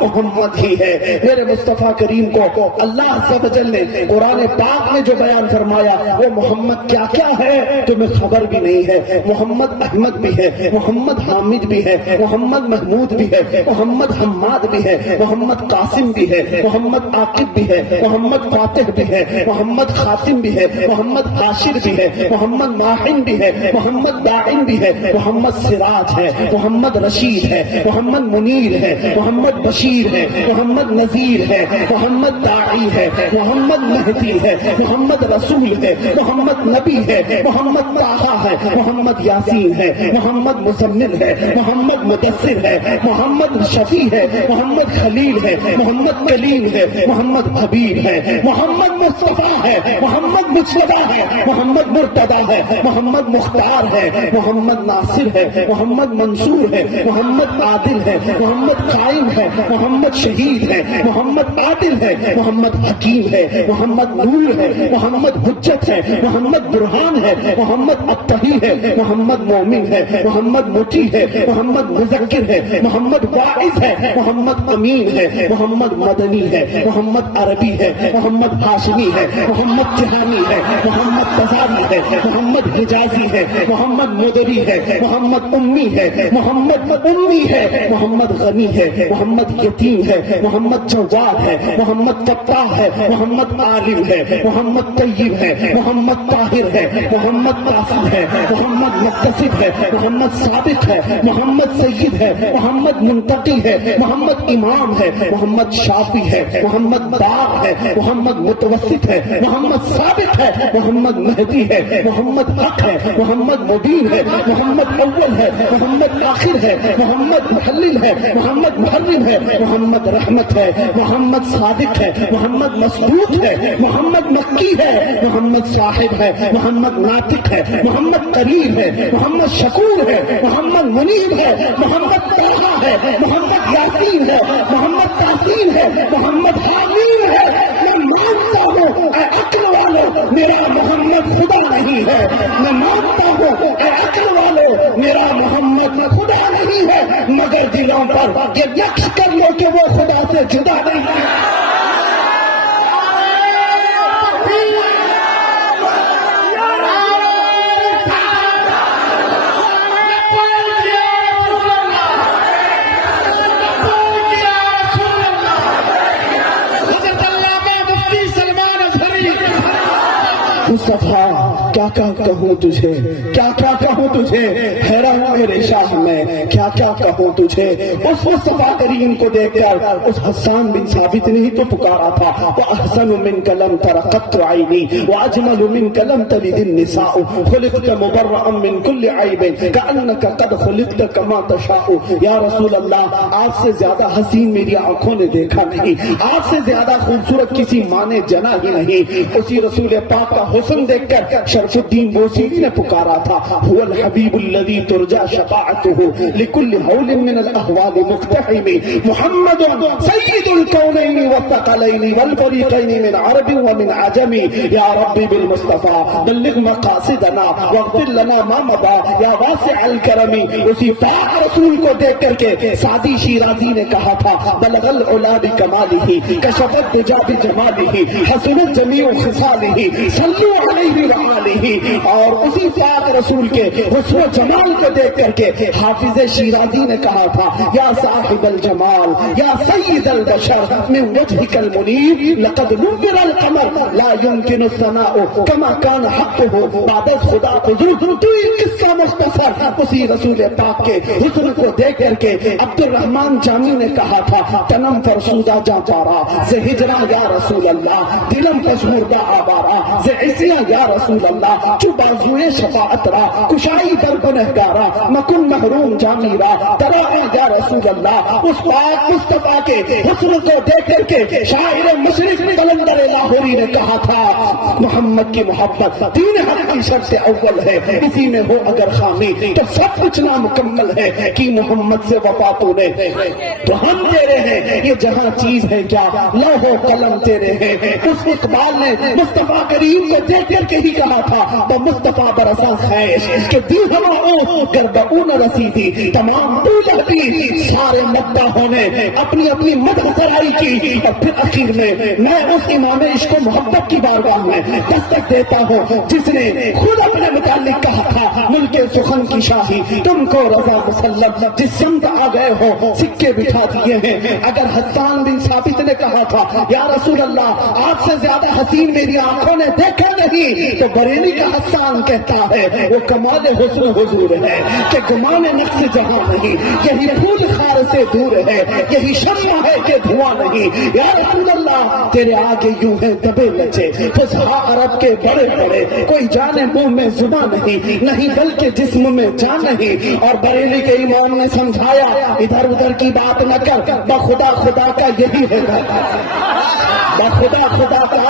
محمد ہی ہے۔ میرے مصطفیٰ کریم کو اللہ عز و جل نے قرآن پاک میں جو بیان فرمایا وہ محمد کیا کیا ہے تمہیں خبر بھی نہیں ہے۔ محمد احمد بھی ہے، محمد حامد بھی ہے، محمد محمود بھی ہے، محمد حماد بھی ہے، محمد قاسم بھی ہے، محمد عاقب بھی ہے، محمد فاتح بھی ہے، محمد خاتم بھی ہے، محمد حاشر بھی ہے، محمد ماحن بھی ہے، محمد داعن بھی ہے، محمد سراج ہے، محمد رشید ہے، محمد منیر ہے، محمد بشیر ہے، محمد نذیر ہے، محمد داعی ہے، محمد مہدی ہے، محمد رسول ہے، محمد نبی ہے، محمد طٰہٰ ہے، محمد یاسین ہے، محمد مزمل ہے، محمد مدثر ہے، محمد شفیع ہے، محمد خلیل ہے، محمد کلیم ہے، محمد حبیب ہے، محمد مصطفیٰ ہے، محمد مجتبیٰ ہے، محمد مرتضیٰ ہے، محمد مختار ہے، محمد ناصر ہے، محمد منصور ہے، محمد عادل ہے، محمد قائم ہے، محمد شہید ہے، محمد عادل ہے، محمد حکیم ہے، محمد نور ہے، محمد حجت ہے، محمد برہان ہے، محمد ابتہی ہے، محمد مومن ہے، محمد مطیع ہے، محمد مذکر ہے، محمد واعظ ہے، محمد امین ہے، محمد مدنی ہے، محمد عربی ہے، محمد ہاشمی ہے، محمد جہانی ہے، محمد تزاری ہے، محمد حجازی ہے، محمد مدری ہے، محمد امی ہے، محمد امی ہے، محمد غنی ہے، محمد یتیم ہے، محمد جواد ہے، محمد فتاح ہے، محمد عالم ہے، محمد طیب ہے، محمد طاہر ہے، محمد قاصد ہے، محمد مقتصد ہے، محمد صادق ہے، محمد سید ہے، محمد منتقی ہے، محمد امام ہے، محمد شافی ہے، محمد باغ ہے، محمد متوسط ہے، محمد ثابت ہے، محمد مہدی ہے، محمد حق ہے، محمد مبین ہے، محمد اول ہے، محمد آخر ہے، محمد محلل ہے، محمد محرم ہے، محمد رحمت ہے، محمد صادق ہے، محمد مصدوق ہے، محمد مکی ہے، محمد صاحب ہے، محمد ناطق ہے، محمد قریب ہے، محمد شکور ہے، محمد منیب ہے، محمد طٰہٰ ہے، محمد یاسین ہے، محمد تحسین ہے، محمد حامیم ہے۔ میں مانتا ہوں اے عقل والو میرا محمد خدا نہیں ہے، میں مانتا ہوں اے عقل والو میرا محمد خدا نہیں ہے، مگر دلوں پر یہ نقش کر لو کہ وہ خدا سے جدا نہیں ہے۔ مصطفیٰ کیا کیا کہوں تجھے، کیا کیا کہوں تجھے، حیران میرے شاہ میں کیا کیا کہوں تجھے۔ اس مصطفیٰ کریم کو دیکھ کر اس حسان بن ثابت نے ہی تو پکارا تھا وَأَحْسَنُ مِنْكَ لَمْ تَرَ قَطُّ عَيْنِي وَأَجْمَلُ مِنْكَ لَمْ تَلِدِ النِّسَاءُ خُلِقْتَ مُبَرَّأً مِنْ كُلِّ عَيْبٍ كَأَنَّكَ قَدْ خُلِقْتَ كَمَا تَشَاءُ۔ یا رسول اللہ آپ سے زیادہ حسین میری آنکھوں نے دیکھا نہیں، آپ سے زیادہ خوبصورت کسی ماں نے جنا ہی نہیں۔ اسی رسول پاک کا حسن دیکھ کر شرف الدین بوسیلی نے پکارا تھا هو الحبیب الذی ترجى شفاعته لكل حول من الاحوال مقتحم محمد سید الکونین والثقلین والفریقین من عرب ومن عجم۔ یا ربی بالمصطفى بلغ مقاصدنا واغفر لنا ما مضى یا واسع الکرم۔ اسی پاک رسول کو دیکھ کر کے سعدی شیرازی نے کہا تھا بلغ العلا بکمالہ کشف الدجى بجمالہ حسنت جمیع خصالہ صلو علیہ وآلہ۔ اور اسی پاک رسول کے حسن و جمال کو دیکھ کر کے حافظ شیرازی نے کہا تھا یا صاحب الجمال یا سید البشر من وجهك المنیر لقد نور القمر لا يمكن الثناء كما كان حقه بعد خدا حضور۔ تو یہ قصہ مختصر اسی رسول پاک کے حسن کو دیکھ کر کے عبد الرحمن جامی نے کہا تھا تنم فرسودہ جا پارا ز ہجرا یا رسول اللہ دلم پشمردہ آبارا ز عصیاں یا رسول اللہ اللہ چو بازوئے شفاعت را کشائی در گنہگارا مکن محروم جامیرا ترا یا رسول اللہ. اس پاک مصطفیٰ کے حسن کو دیکھ کر کے شاعر مشرق قلندر لاہوری نے کہا تھا محمد کی محبت دین حق کی شرط اول ہے, اسی میں ہو اگر خامی تو سب کچھ نامکمل ہے. کہ محمد سے وفا تو نے تو ہم تیرے ہیں, یہ جہاں چیز ہے کیا لوح و قلم تیرے ہیں. اس اقبال نے مصطفیٰ کریم کو دیکھ کر کے ہی کہا تھا وہ مصطفیٰ برسا خیش کہ دی ہوا او گربعون رسیدی. تمام طولہ بھی سارے مداحوں نے اپنی اپنی مدح سرائی کی, اور پھر اخیر میں اس امام عشق و محبت کی بارگاہ میں دستک دیتا ہوں جس نے خود اپنے متعلق کہا تھا ملک سخن کی شاہی تم کو رضا مسلم. جس سمت آ گئے ہو سکے بٹھا دیے ہیں. اگر حسان بن ثابت نے کہا تھا یا رسول اللہ آپ سے زیادہ حسین میری آنکھوں نے دیکھا نہیں, تو بریلی کا حسان کہتا ہے وہ کمال حسن حضور ہے کہ گمان نقص جہاں نہیں. یہی پھول خار سے دور ہے, یہی شمع ہے کہ دھواں نہیں. یا رسول اللہ تیرے آگے یوں ہے دبے لچے فصحا عرب کے بڑے بڑے, کوئی جانے منہ میں زبان نہیں بلکہ جسم میں جان نہیں. اور بریلی کے امام نے سمجھایا ادھر ادھر کی بات نہ کر, بخدا خدا کا یہی ہے بخدا خدا کا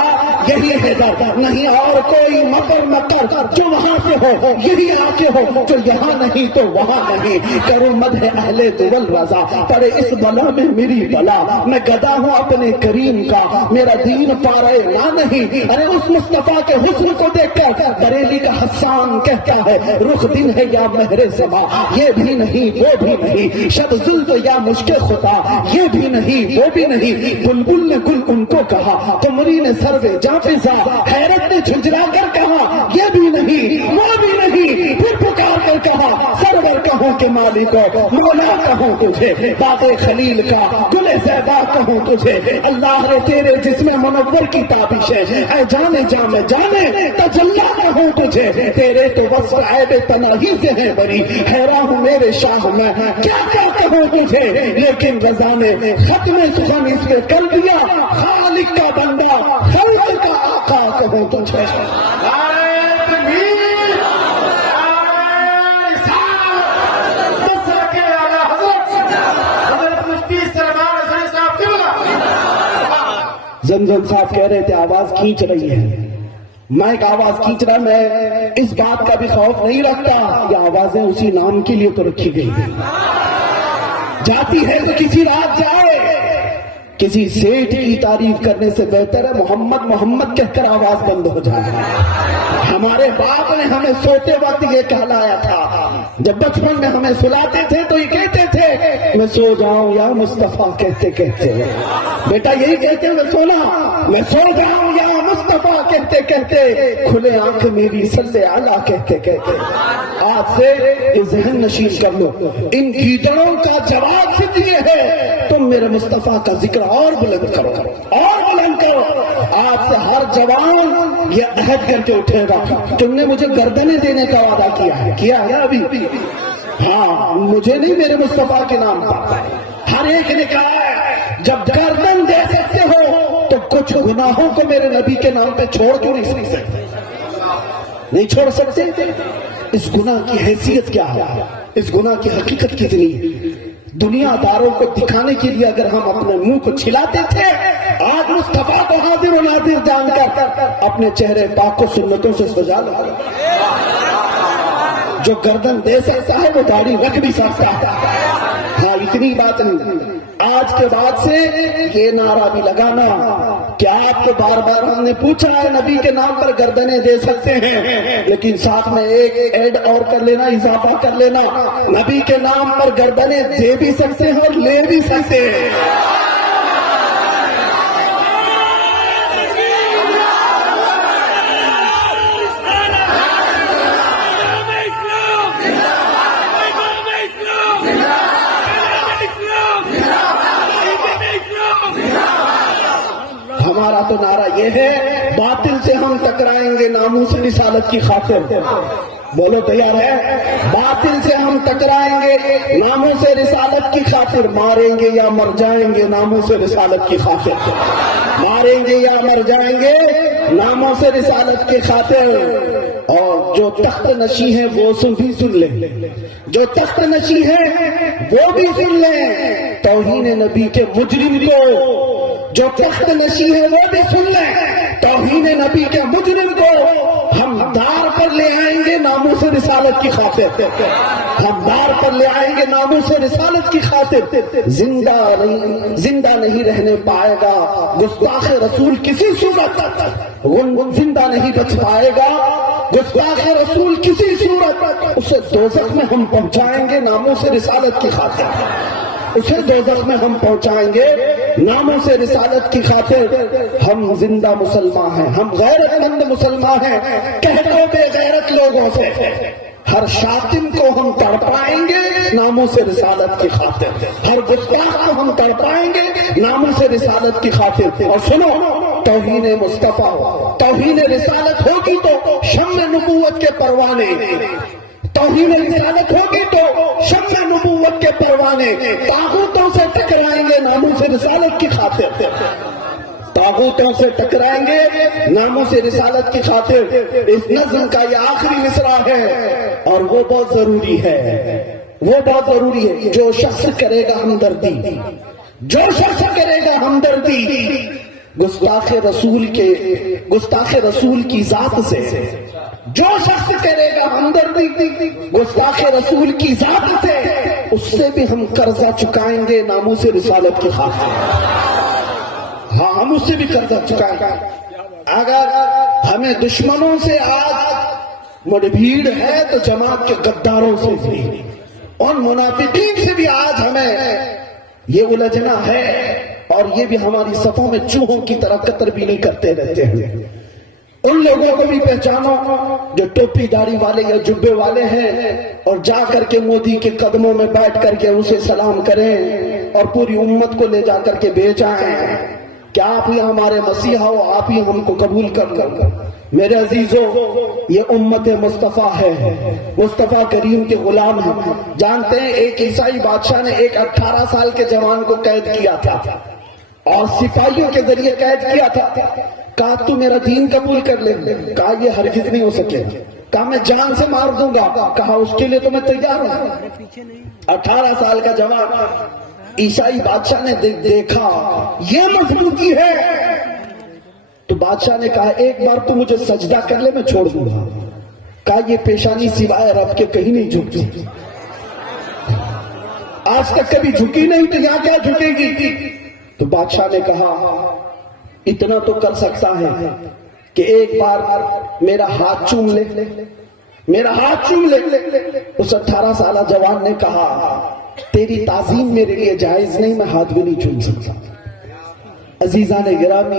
یہی ہے در, نہیں اور کوئی مکر مکر جو وہاں سے ہو یہی آ کے ہو, جو یہاں نہیں تو وہاں نہیں. کرو مدح اہل دول رضا پڑے اس بلا میں میری بلا, میں گدا ہوں اپنے کریم کا میرا دین پارے نہ نہیں. ارے اس مصطفیٰ کے حسن کو دیکھ کر بریلی کا حسان کہتا ہے رخ دن ہے یا مہر زما, یہ بھی نہیں وہ بھی نہیں. شب زلف یا مشک خطا, یہ بھی نہیں وہ بھی نہیں. بلبل نے گل ان کو کہا, تمری نے سروے جاں فضا, حیرت نے جھنجھلا کر کہا یہ بھی نہیں وہ بھی نہیں. پھر پکار کر کہا سرور کہوں کہ مالک مولا کہوں تجھے, باد خلیل کا گل زیبا کہوں تجھے. اللہ نے تیرے جسم منور کی تابش ہے, اے جانے جانے جانے تجلا کہوں تجھے. تیرے تو وصف عیب تناہی سے ہے بری, حیران ہوں میرے شاہ میں کیا کیا کہوں تجھے. لیکن رضا نے ختم سخن اس میں کر دیا, خالق کا بندہ خلق کا آقا کہوں تجھے. زمزم صاحب کہہ رہے تھے آواز کھینچ رہی ہے, مائک آواز کھینچ رہا. میں اس بات کا بھی خوف نہیں رکھتا, یہ آوازیں اسی نام کے لیے تو رکھی گئی ہیں. جاتی ہے تو کسی رات جائے, کسی سیٹھ کی تعریف کرنے سے بہتر ہے محمد محمد کہہ کر آواز بند ہو جائے. ہمارے باپ نے ہمیں سوتے وقت یہ کہلایا تھا, جب بچپن میں ہمیں سلاتے تھے تو یہ کہتے تھے میں سو جاؤں یا مصطفیٰ کہتے کہتے. بیٹا یہی کہتے ہیں میں سونا, میں سو جاؤں یا مصطفیٰ کہتے کہتے, کھلے آنکھ میری صلی اعلیٰ کہتے کہتے. آج سے یہ ذہن نشین کر لو, ان کیچڑوں کا جواب صرف یہ ہے تم میرے مصطفیٰ کا ذکر اور بلند کرو اور بلند کرو. آج سے ہر جوان یہ عہد کر کے اٹھے گا تم نے مجھے گردنیں دینے کا وعدہ کیا ہے ابھی. ہاں مجھے نہیں میرے مصطفیٰ کے نام پر. ہر ایک نے کہا ہے جب گردن دے سکتے ہو تو کچھ گناہوں کو میرے نبی کے نام پہ چھوڑ کیوں نہیں سکتے, نہیں چھوڑ سکتے. اس گناہ کی حیثیت کیا ہے, اس گناہ کی حقیقت کتنی ہے. دنیا داروں کو دکھانے کے لیے اگر ہم اپنے منہ کو چھلاتے تھے, آج مصطفیٰ کو حاضر و ناظر جان کر اپنے چہرے پاک کو سنتوں سے سجا لو. جو گردن دے سکتا ہے وہ داڑھی رکھ بھی سکتا ہے. ہاں اتنی بات نہیں. آج کے بعد سے یہ نعرہ بھی لگانا کہ آپ کو بار بار ہم نے پوچھا ہے نبی کے نام پر گردنیں دے سکتے ہیں, لیکن ساتھ میں ایک ایڈ اور کر لینا, اضافہ کر لینا, نبی کے نام پر گردنیں دے بھی سکتے ہیں اور لے بھی سکتے ہیں. ہمارا تو نعرہ یہ ہے باطل سے ہم ٹکرائیں گے ناموس رسالت کی خاطر. بولو تیار ہے؟ باطل سے ہم ٹکرائیں گے ناموس رسالت کی خاطر, ماریں گے یا مر جائیں گے ناموس رسالت کی خاطر, ماریں گے یا مر جائیں گے ناموس رسالت کی خاطر. اور جو تخت نشی ہیں وہ بھی سن لیں، جو تخت نشی ہیں وہ بھی سن لیں، توہین نبی کے مجرم کو جو تخت نشی ہے وہ بھی سن لیں، توہین نبی کے مجرم کو ہم دار پر لے آئیں گے ناموس رسالت کی خاطر، ہم دار پر لے آئیں گے ناموس رسالت کی خاطر، زندہ نہیں رہنے پائے گا گستاخ رسول کسی صورت، زندہ نہیں بچ پائے گا گستاخ رسول کسی صورت، اسے دوزخ میں ہم پہنچائیں گے ناموس رسالت کی خاطر، اسے دوزخ میں ہم پہنچائیں گے ناموس رسالت کی خاطر۔ ہم زندہ مسلمان ہیں، ہم غیرت مند مسلمان ہیں، کہہ دو بے غیرت لوگوں سے ہر شاتم کو ہم تڑپائیں گے ناموس رسالت کی خاطر، ہر گستاخ کو ہم تڑپائیں گے ناموس رسالت کی خاطر۔ اور سنو، توہین مصطفیٰ توہین رسالت ہوگی تو شمع نبوت کے پروانے، توہین رسالت ہوگی تو شمع نبوت کے پروانے طاغوتوں سے ٹکرائیں گے ناموس رسالت کی خاطر، طاغوتوں سے ٹکرائیں گے ناموس رسالت کی خاطر۔ اس نظم کا یہ آخری مصرع ہے اور وہ بہت ضروری ہے، وہ بہت ضروری ہے۔ جو شخص کرے گا ہمدردی، جو شخص کرے گا ہمدردی گستاخ رسول کی ذات سے، جو شخص کرے گا ہمدردی گستاخ رسول کی ذات سے، اس سے بھی ہم قرضہ چکائیں گے ناموس رسالت کی خاطر، ہاں ہم اس سے بھی قرضہ چکائیں گے۔ اگر ہمیں دشمنوں سے آج مدبھیڑ ہے تو جماعت کے غداروں سے بھی، ان منافقین سے بھی آج ہمیں یہ الجھنا ہے، اور یہ بھی ہماری صفوں میں چوہوں کی طرح قطر بھی نہیں کرتے رہتے ہیں۔ ان لوگوں کو بھی پہچانو جو ٹوپی داڑھی والے یا جبے والے ہیں اور جا کر کے مودی کے قدموں میں بیٹھ کر کے اسے سلام کریں اور پوری امت کو لے جا کر کے بیچ آئیں کہ آپ ہی ہمارے مسیحا ہو، آپ ہی ہم کو قبول کر لو۔ میرے عزیزو، یہ امت مصطفیٰ ہے، مصطفیٰ کریم کے غلام ہیں۔ جانتے ہیں ایک عیسائی بادشاہ نے ایک 18 سال کے جوان کو قید کیا تھا اور سپاہیوں کے ذریعے قید کیا تھا۔ کہا تو میرا دین قبول کر لے، کہا یہ ہرگز نہیں ہو سکے، کہا میں جان سے مار دوں گا، کہا اس کے لیے تو میں تیار ہوں۔ 18 سال کا جوان عیسائی بادشاہ نے دیکھا یہ مضبوطی ہے تو بادشاہ نے کہا ایک بار تو مجھے سجدہ کر لے، میں چھوڑ دوں گا۔ کہا یہ پیشانی سوائے رب کے کہیں نہیں جھکتی، آج تک کبھی جھکی نہیں تو یہاں کیا جھکے گی؟ تو بادشاہ نے کہا اتنا تو کر سکتا ہے کہ ایک بار میرا ہاتھ چوم لے، میرا ہاتھ چوم لے۔ اس 18 سالہ جوان نے کہا تیری تعظیم میرے لیے جائز نہیں، میں ہاتھ بھی نہیں چوم سکتا۔ عزیزان گرامی،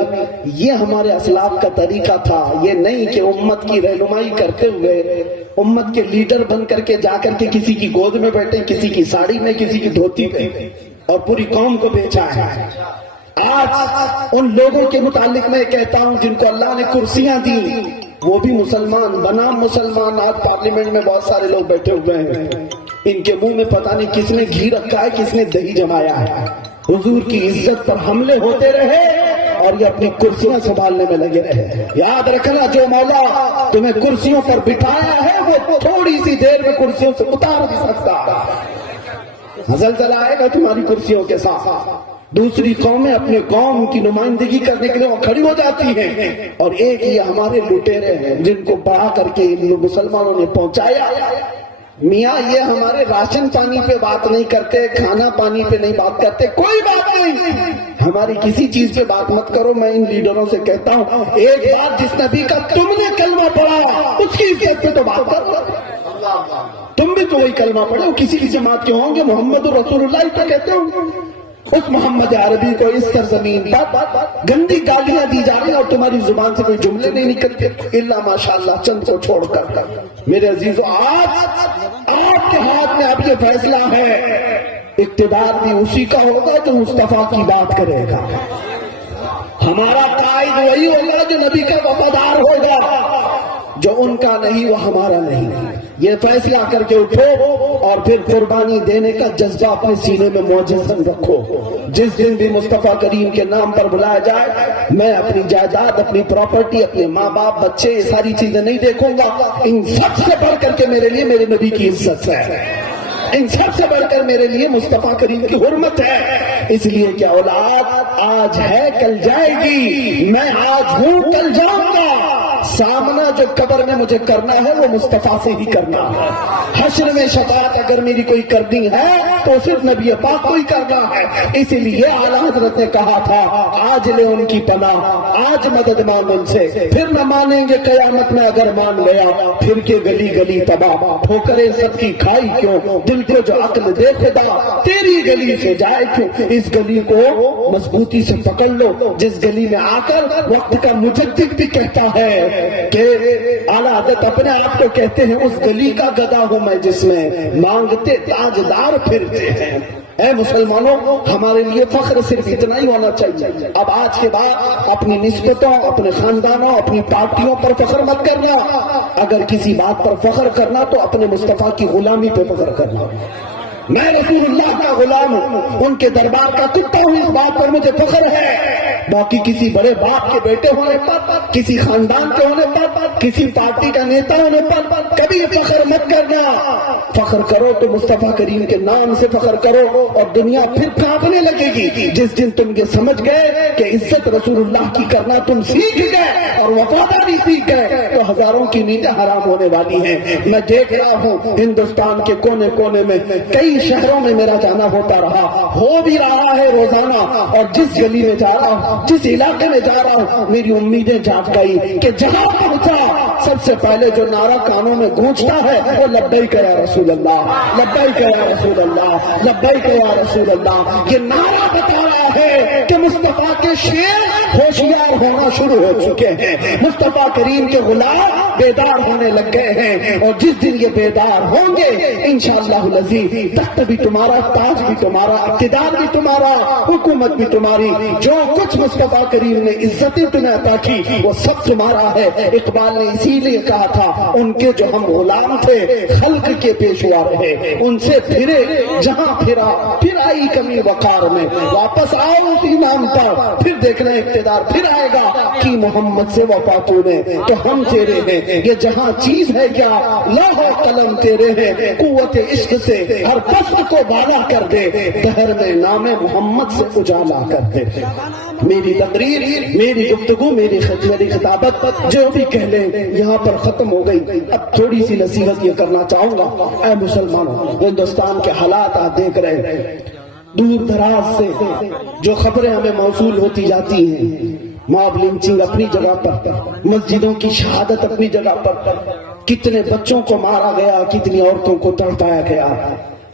یہ ہمارے اسلاف کا طریقہ تھا، یہ نہیں کہ امت کی رہنمائی کرتے ہوئے امت کے لیڈر بن کر کے جا کر کے کسی کی گود میں بیٹھے، کسی کی ساڑی میں، کسی کی دھوتی پہ، اور پوری قوم کو بیچا ہے۔ آج ان لوگوں کے متعلق میں کہتا ہوں جن کو اللہ نے کرسیاں دی، وہ بھی مسلمان بنام مسلمان آج پارلیمنٹ میں بہت سارے لوگ بیٹھے ہوئے ہیں، ان کے منہ میں پتہ نہیں کس نے گھی رکھا ہے، کس نے دہی جمایا ہے۔ حضور کی عزت پر حملے ہوتے رہے اور یہ اپنی کرسیاں سنبھالنے میں لگے رہے۔ یاد رکھنا جو مولا تمہیں کرسیوں پر بٹھایا ہے وہ تھوڑی سی دیر میں کرسیوں سے اتار بھی سکتا۔ زلزلہ آئے گا تمہاری کرسیوں کے ساتھ، دوسری قومیں اپنے قوم کی نمائندگی کرنے کے لیے وہ کھڑی ہو جاتی ہیں، اور ایک یہ ہمارے لٹیرے ہیں جن کو بڑھا کر کے مسلمانوں نے پہنچایا۔ میاں یہ ہمارے راشن پانی پہ بات نہیں کرتے، کھانا پانی پہ نہیں بات کرتے، کوئی بات نہیں، ہماری کسی چیز پہ بات مت کرو۔ میں ان لیڈروں سے کہتا ہوں ایک بات جس نبی کا تم نے کلمہ پڑھا اس کی عزت پہ تو بات کرو، تم بھی تو وہی کلمہ پڑھے ہو، کسی کی جماعت کے ہوں گے، محمد رسول اللہ تو کہتے ہو۔ اس محمد عربی کو اس سرزمین پر گندی گالیاں دی جا رہی ہیں اور تمہاری زبان سے کوئی جملے نہیں نکلتے الا ماشاءاللہ چند کو چھوڑ کر۔ میرے عزیزو، آج آپ کے ہاتھ میں اب یہ فیصلہ ہے، اقتدار بھی اسی کا ہوگا جو مصطفیٰ کی بات کرے گا، ہمارا قائد وہی ہوگا جو نبی کا وفادار ہوگا، جو ان کا نہیں وہ ہمارا نہیں. یہ فیصلہ کر کے اٹھو اور پھر قربانی دینے کا جذبہ اپنے سینے میں موجزن رکھو. جس دن بھی مصطفیٰ کریم کے نام پر بلایا جائے میں اپنی جائیداد، اپنی پراپرٹی، اپنے ماں باپ، بچے، یہ ساری چیزیں نہیں دیکھوں گا. ان سب سے بڑھ کر کے میرے لیے میرے نبی کی عزت ہے. ان سب سے بڑھ کر میرے لیے مصطفیٰ کریم کی حرمت ہے. اس لیے کہ اولاد آج ہے کل جائے گی، میں آج ہوں کل جاؤں گا. سامنا جو قبر میں مجھے کرنا ہے وہ مصطفیٰ سے ہی کرنا ہے. حشر میں شفاعت اگر میری کوئی کرنی ہے تو صرف نبی پاک کو ہی کرنا ہے. اسی لیے اعلیٰ حضرت نے کہا تھا آج لے ان کی پناہ، آج مدد مانگ ان سے، پھر نہ مانیں گے قیامت میں اگر مان لیا. پھر کے گلی گلی تباہ، ٹھوکریں سب کی کھائی کیوں، دل کو جو عقل دے خدا تیری گلی سے جائے کیوں. اس گلی کو مضبوطی سے پکڑ لو جس گلی میں آ کر وقت کا مجدد بھی کہتا ہے کہ اعلیٰ حضرت اپنے آپ کو کہتے ہیں اس گلی کا گدا ہوں میں جس میں مانگتے تاجدار پھرتے ہیں. اے مسلمانوں، ہمارے لیے فخر صرف اتنا ہی ہونا چاہیے. اب آج کے بعد اپنی نسبتوں، اپنے خاندانوں، اپنی پارٹیوں پر فخر مت کرنا. اگر کسی بات پر فخر کرنا تو اپنے مصطفیٰ کی غلامی پہ فخر کرنا. میں رسول اللہ کا غلام ہوں، ان کے دربار کا کتا ہوں، اس بات پر مجھے فخر ہے. باقی کسی بڑے باپ کے بیٹے ہونے پر، کسی خاندان کے ہونے پر، کسی پارٹی کا نیتا ہونے پر کبھی فخر مت کرنا. فخر کرو تو مصطفیٰ کریم کے نام سے فخر کرو اور دنیا پھر کانپنے لگے گی. جس دن تم یہ سمجھ گئے کہ عزت رسول اللہ کی کرنا تم سیکھ گئے اور وفاداری سیکھ گئے تو ہزاروں کی نیندیں حرام ہونے والی ہیں. میں دیکھ رہا ہوں ہندوستان کے کونے کونے میں کئی شہروں میں میرا جانا ہوتا رہا، ہو بھی رہا ہے روزانہ. اور جس گلی میں جا رہا ہوں، جس علاقے میں جا رہا ہوں، میری امیدیں جاگ گئی کہ جہاں پہنچا سب سے پہلے جو نعرہ کانوں میں گونجتا ہے وہ لبیک یا رسول اللہ، لبیک یا رسول اللہ، لبیک یا رسول اللہ. یہ نعرہ بتا رہا ہے کہ مصطفیٰ کے شیر ہوشیار ہونا شروع ہو چکے ہیں، مصطفیٰ کریم کے غلام بیدار ہونے لگ گئے ہیں. اور جس دن یہ بیدار ہوں گے انشاءاللہ العزیز تخت بھی تمہارا، تاج بھی تمہارا، اقتدار بھی تمہارا، حکومت بھی تمہاری. جو کچھ مصطفیٰ کریم نے عزتیں تمہیں عطا کی وہ سب تمہارا ہے. اقبال نے اسی لیے کہا تھا ان کے جو ہم غلام تھے خلق کے پیشوا رہے، ان سے پھرے جہاں پھرا، پھر آئی کمی وقار میں. واپس آؤ اسی نام پر، پھر دیکھنا اقتدار پھر آئے گا کہ محمد سے وفا تو نے تو ہم تیرے ہیں. یہ جہاں چیز ہے کیا لوح و قلم تیرے ہیں، قوت عشق سے ہر پست کو بالا کر دے، دہر میں نام محمد سے اجالا کر دے. میری تقریر، میری گفتگو، میری خطابت جو بھی کہہ لیں یہاں پر ختم ہو گئی. اب تھوڑی سی نصیحت یہ کرنا چاہوں گا. اے مسلمانوں، ہندوستان کے حالات آپ دیکھ رہے ہیں، دور دراز سے جو خبریں ہمیں موصول ہوتی جاتی ہیں، ماب لنچنگ اپنی جگہ پر، مسجدوں کی شہادت اپنی جگہ پر، کتنے بچوں کو مارا گیا، کتنی عورتوں کو تڑپایا گیا،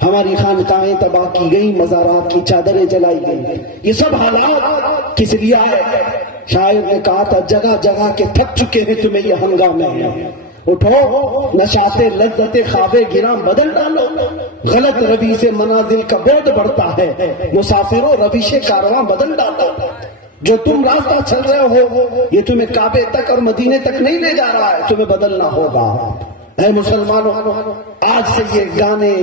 ہماری خانقاہیں تباہ کی گئی، مزارات کی چادریں جلائی گئی. یہ سب حالات کس لیے آئے؟ شاعر نے کہا تھا جگہ جگہ کے تھک چکے ہیں تمہیں یہ ہنگامے ہیں. اٹھو نشاط لذت خواب گراں بدل ڈالو. غلط روی سے منازل کا بعد بڑھتا ہے، مسافروں روش کارواں بدل ڈالو. جو تم راستہ چل رہے ہو یہ تمہیں کعبے تک اور مدینے تک نہیں لے جا رہا ہے، تمہیں بدلنا ہوگا. اے مسلمانوں، آج سے یہ گانے،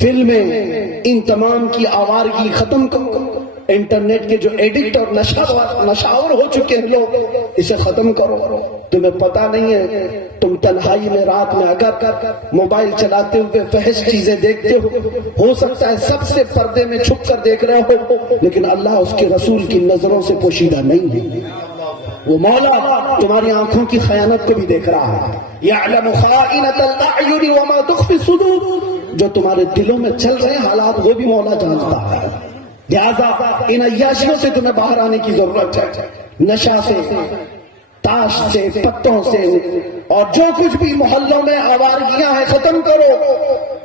فلمیں، ان تمام کی آوارگی ختم کرو. انٹرنیٹ کے جو ایڈکٹ اور نشاور ہو چکے ہیں لوگ، اسے ختم کرو. تمہیں پتا نہیں ہے تم تنہائی میں رات میں اگر موبائل چلاتے ہوئے فحش چیزیں دیکھتے ہو سکتا ہے سب سے پردے میں چھپ کر دیکھ رہے ہو، لیکن اللہ اس کے رسول کی نظروں سے پوشیدہ نہیں ہے. وہ مولا تمہاری آنکھوں کی خیانت کو بھی دیکھ رہا ہے. یعلم خائنۃ الاعین وما تخفی الصدور. جو تمہارے دلوں میں چل رہے حالات وہ بھی مولا جانتا ہے. لہذا ان عیاشیوں سے تمہیں باہر آنے کی ضرورت ہے. نشہ سے، تاش سے، پتوں سے اور جو کچھ بھی محلوں میں آوارگیاں ہیں ختم کرو.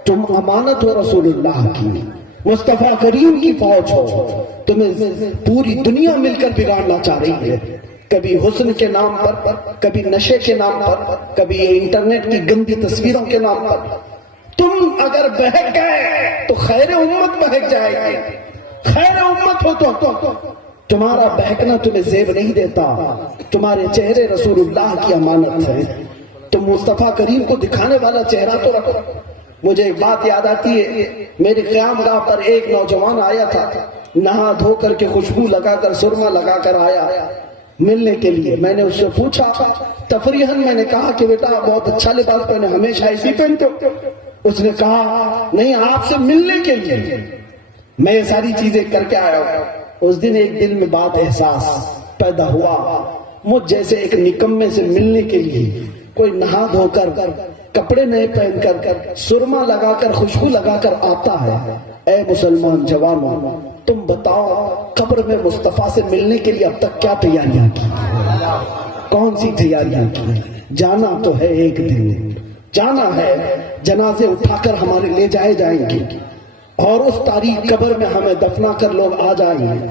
تم امانت ہو رسول اللہ کی، مصطفیٰ کریم کی فوج ہو. تمہیں پوری دنیا مل کر بگاڑنا چاہ رہی ہے، کبھی حسن کے نام پر، کبھی نشے کے نام پر، کبھی انٹرنیٹ کی گندی تصویروں کے نام پر. تم اگر بہک گئے تو خیر امت بہک جائے گی. خیر امت ہو تو تمہارا بہکنا تمہیں زیب نہیں دیتا. تمہارے چہرے رسول اللہ کی امانت ہے. تو مصطفیٰ کریم کو دکھانے والا چہرہ تو رکھو۔ مجھے ایک بات یاد آتی ہے، میرے قیام گاہ پر ایک نوجوان آیا تھا، نہا دھو کر کے خوشبو لگا کر سرما لگا کر آیا ملنے کے لیے۔ میں نے اس سے پوچھا، تفریحاً میں نے کہا کہ بیٹا بہت اچھا لباس پہنے، ہمیشہ ایسی پہنتے ہو؟ اس نے کہا نہیں، آپ سے ملنے کے لیے میں یہ ساری چیزیں کر کے آیا ہوں۔ اس دن ایک دل میں بات احساس پیدا ہوا، مجھ جیسے ایک نکمے سے ملنے کے لیے کوئی نہا دھو کر کپڑے نئے پہن کر سرما لگا کر خوشبو لگا کر آتا ہے۔ اے مسلمان جوانوں، تم بتاؤ قبر میں مصطفیٰ سے ملنے کے لیے اب تک کیا تیاریاں کی؟ کون سی تیاریاں کی؟ جانا تو ہے ایک دن، جانا ہے، جنازے اٹھا کر ہمارے لے جائے جائیں گے اور اس تاریخ قبر میں ہمیں دفنا کر لوگ آ جائیں گے۔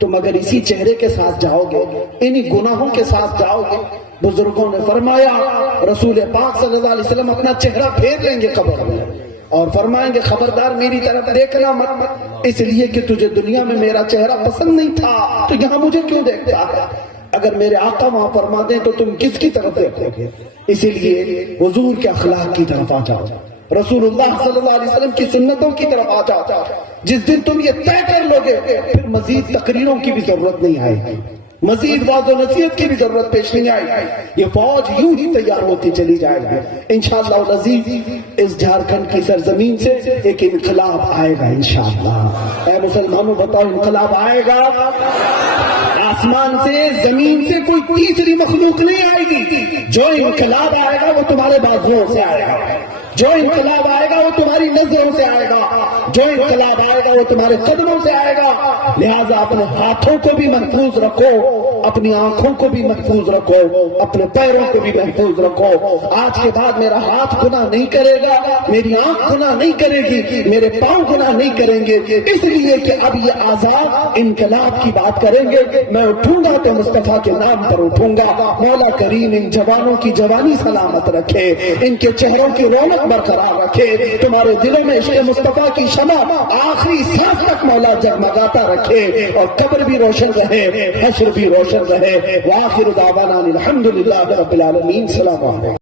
تم اگر اسی چہرے کے ساتھ جاؤ گے، انہی گناہوں کے ساتھ جاؤ گے، بزرگوں نے فرمایا، رسول پاک صلی اللہ علیہ وسلم اپنا چہرہ پھیر لیں گے قبر میں اور فرمائیں گے خبردار میری طرف دیکھنا مت، اس لیے کہ تجھے دنیا میں میرا چہرہ پسند نہیں تھا تو یہاں مجھے کیوں دیکھتا ہے؟ اگر میرے آقا وہاں فرما دیں تو تم کس کی طرف دیکھو گے؟ اسی لیے حضور کے اخلاق کی طرف آ جاؤ، رسول اللہ صلی اللہ علیہ وسلم کی سنتوں کی طرف آ جاؤ۔ جس دن تم یہ طے کر لو گے پھر مزید تقریروں کی بھی ضرورت نہیں آئے گی، مزید واضح و نصیحت کی بھی ضرورت پیش نہیں آئے گی، یہ فوج یوں ہی تیار ہوتی چلی جائے گی۔ انشاءاللہ العزیز اس جھارکھنڈ کی سرزمین سے ایک انقلاب آئے گا انشاءاللہ۔ اے مسلمانوں بتاؤ انقلاب آئے گا؟ آسمان سے زمین سے کوئی تیسری مخلوق نہیں آئے گی، جو انقلاب آئے گا وہ تمہارے بازوؤں سے آئے گا، جو انقلاب آئے گا وہ تمہاری نظروں سے آئے گا، جو انقلاب آئے گا وہ تمہارے قدموں سے آئے گا۔ لہٰذا اپنے ہاتھوں کو بھی محفوظ رکھو، اپنی آنکھوں کو بھی محفوظ رکھو، اپنے پیروں کو بھی محفوظ رکھو۔ آج کے بعد میرا ہاتھ گناہ نہیں کرے گا، میری آنکھ گناہ نہیں کرے گی، میرے پاؤں گناہ نہیں کریں گے، اس لیے کہ اب یہ آزاد انقلاب کی بات کریں گے۔ میں اٹھوں گا تو مصطفیٰ کے نام پر اٹھوں گا۔ مولا کریم ان جوانوں کی جوانی سلامت رکھے، ان کے چہروں کی رونق برقرار رکھے، تمہارے دلوں میں عشق مصطفیٰ کی شمع آخری سانس تک مولا جگمگاتا رکھے، اور قبر بھی روشن رہے، حشر بھی روشن رہے۔ وآخر دعوانا الحمدللہ رب العالمین۔ السلام علیکم۔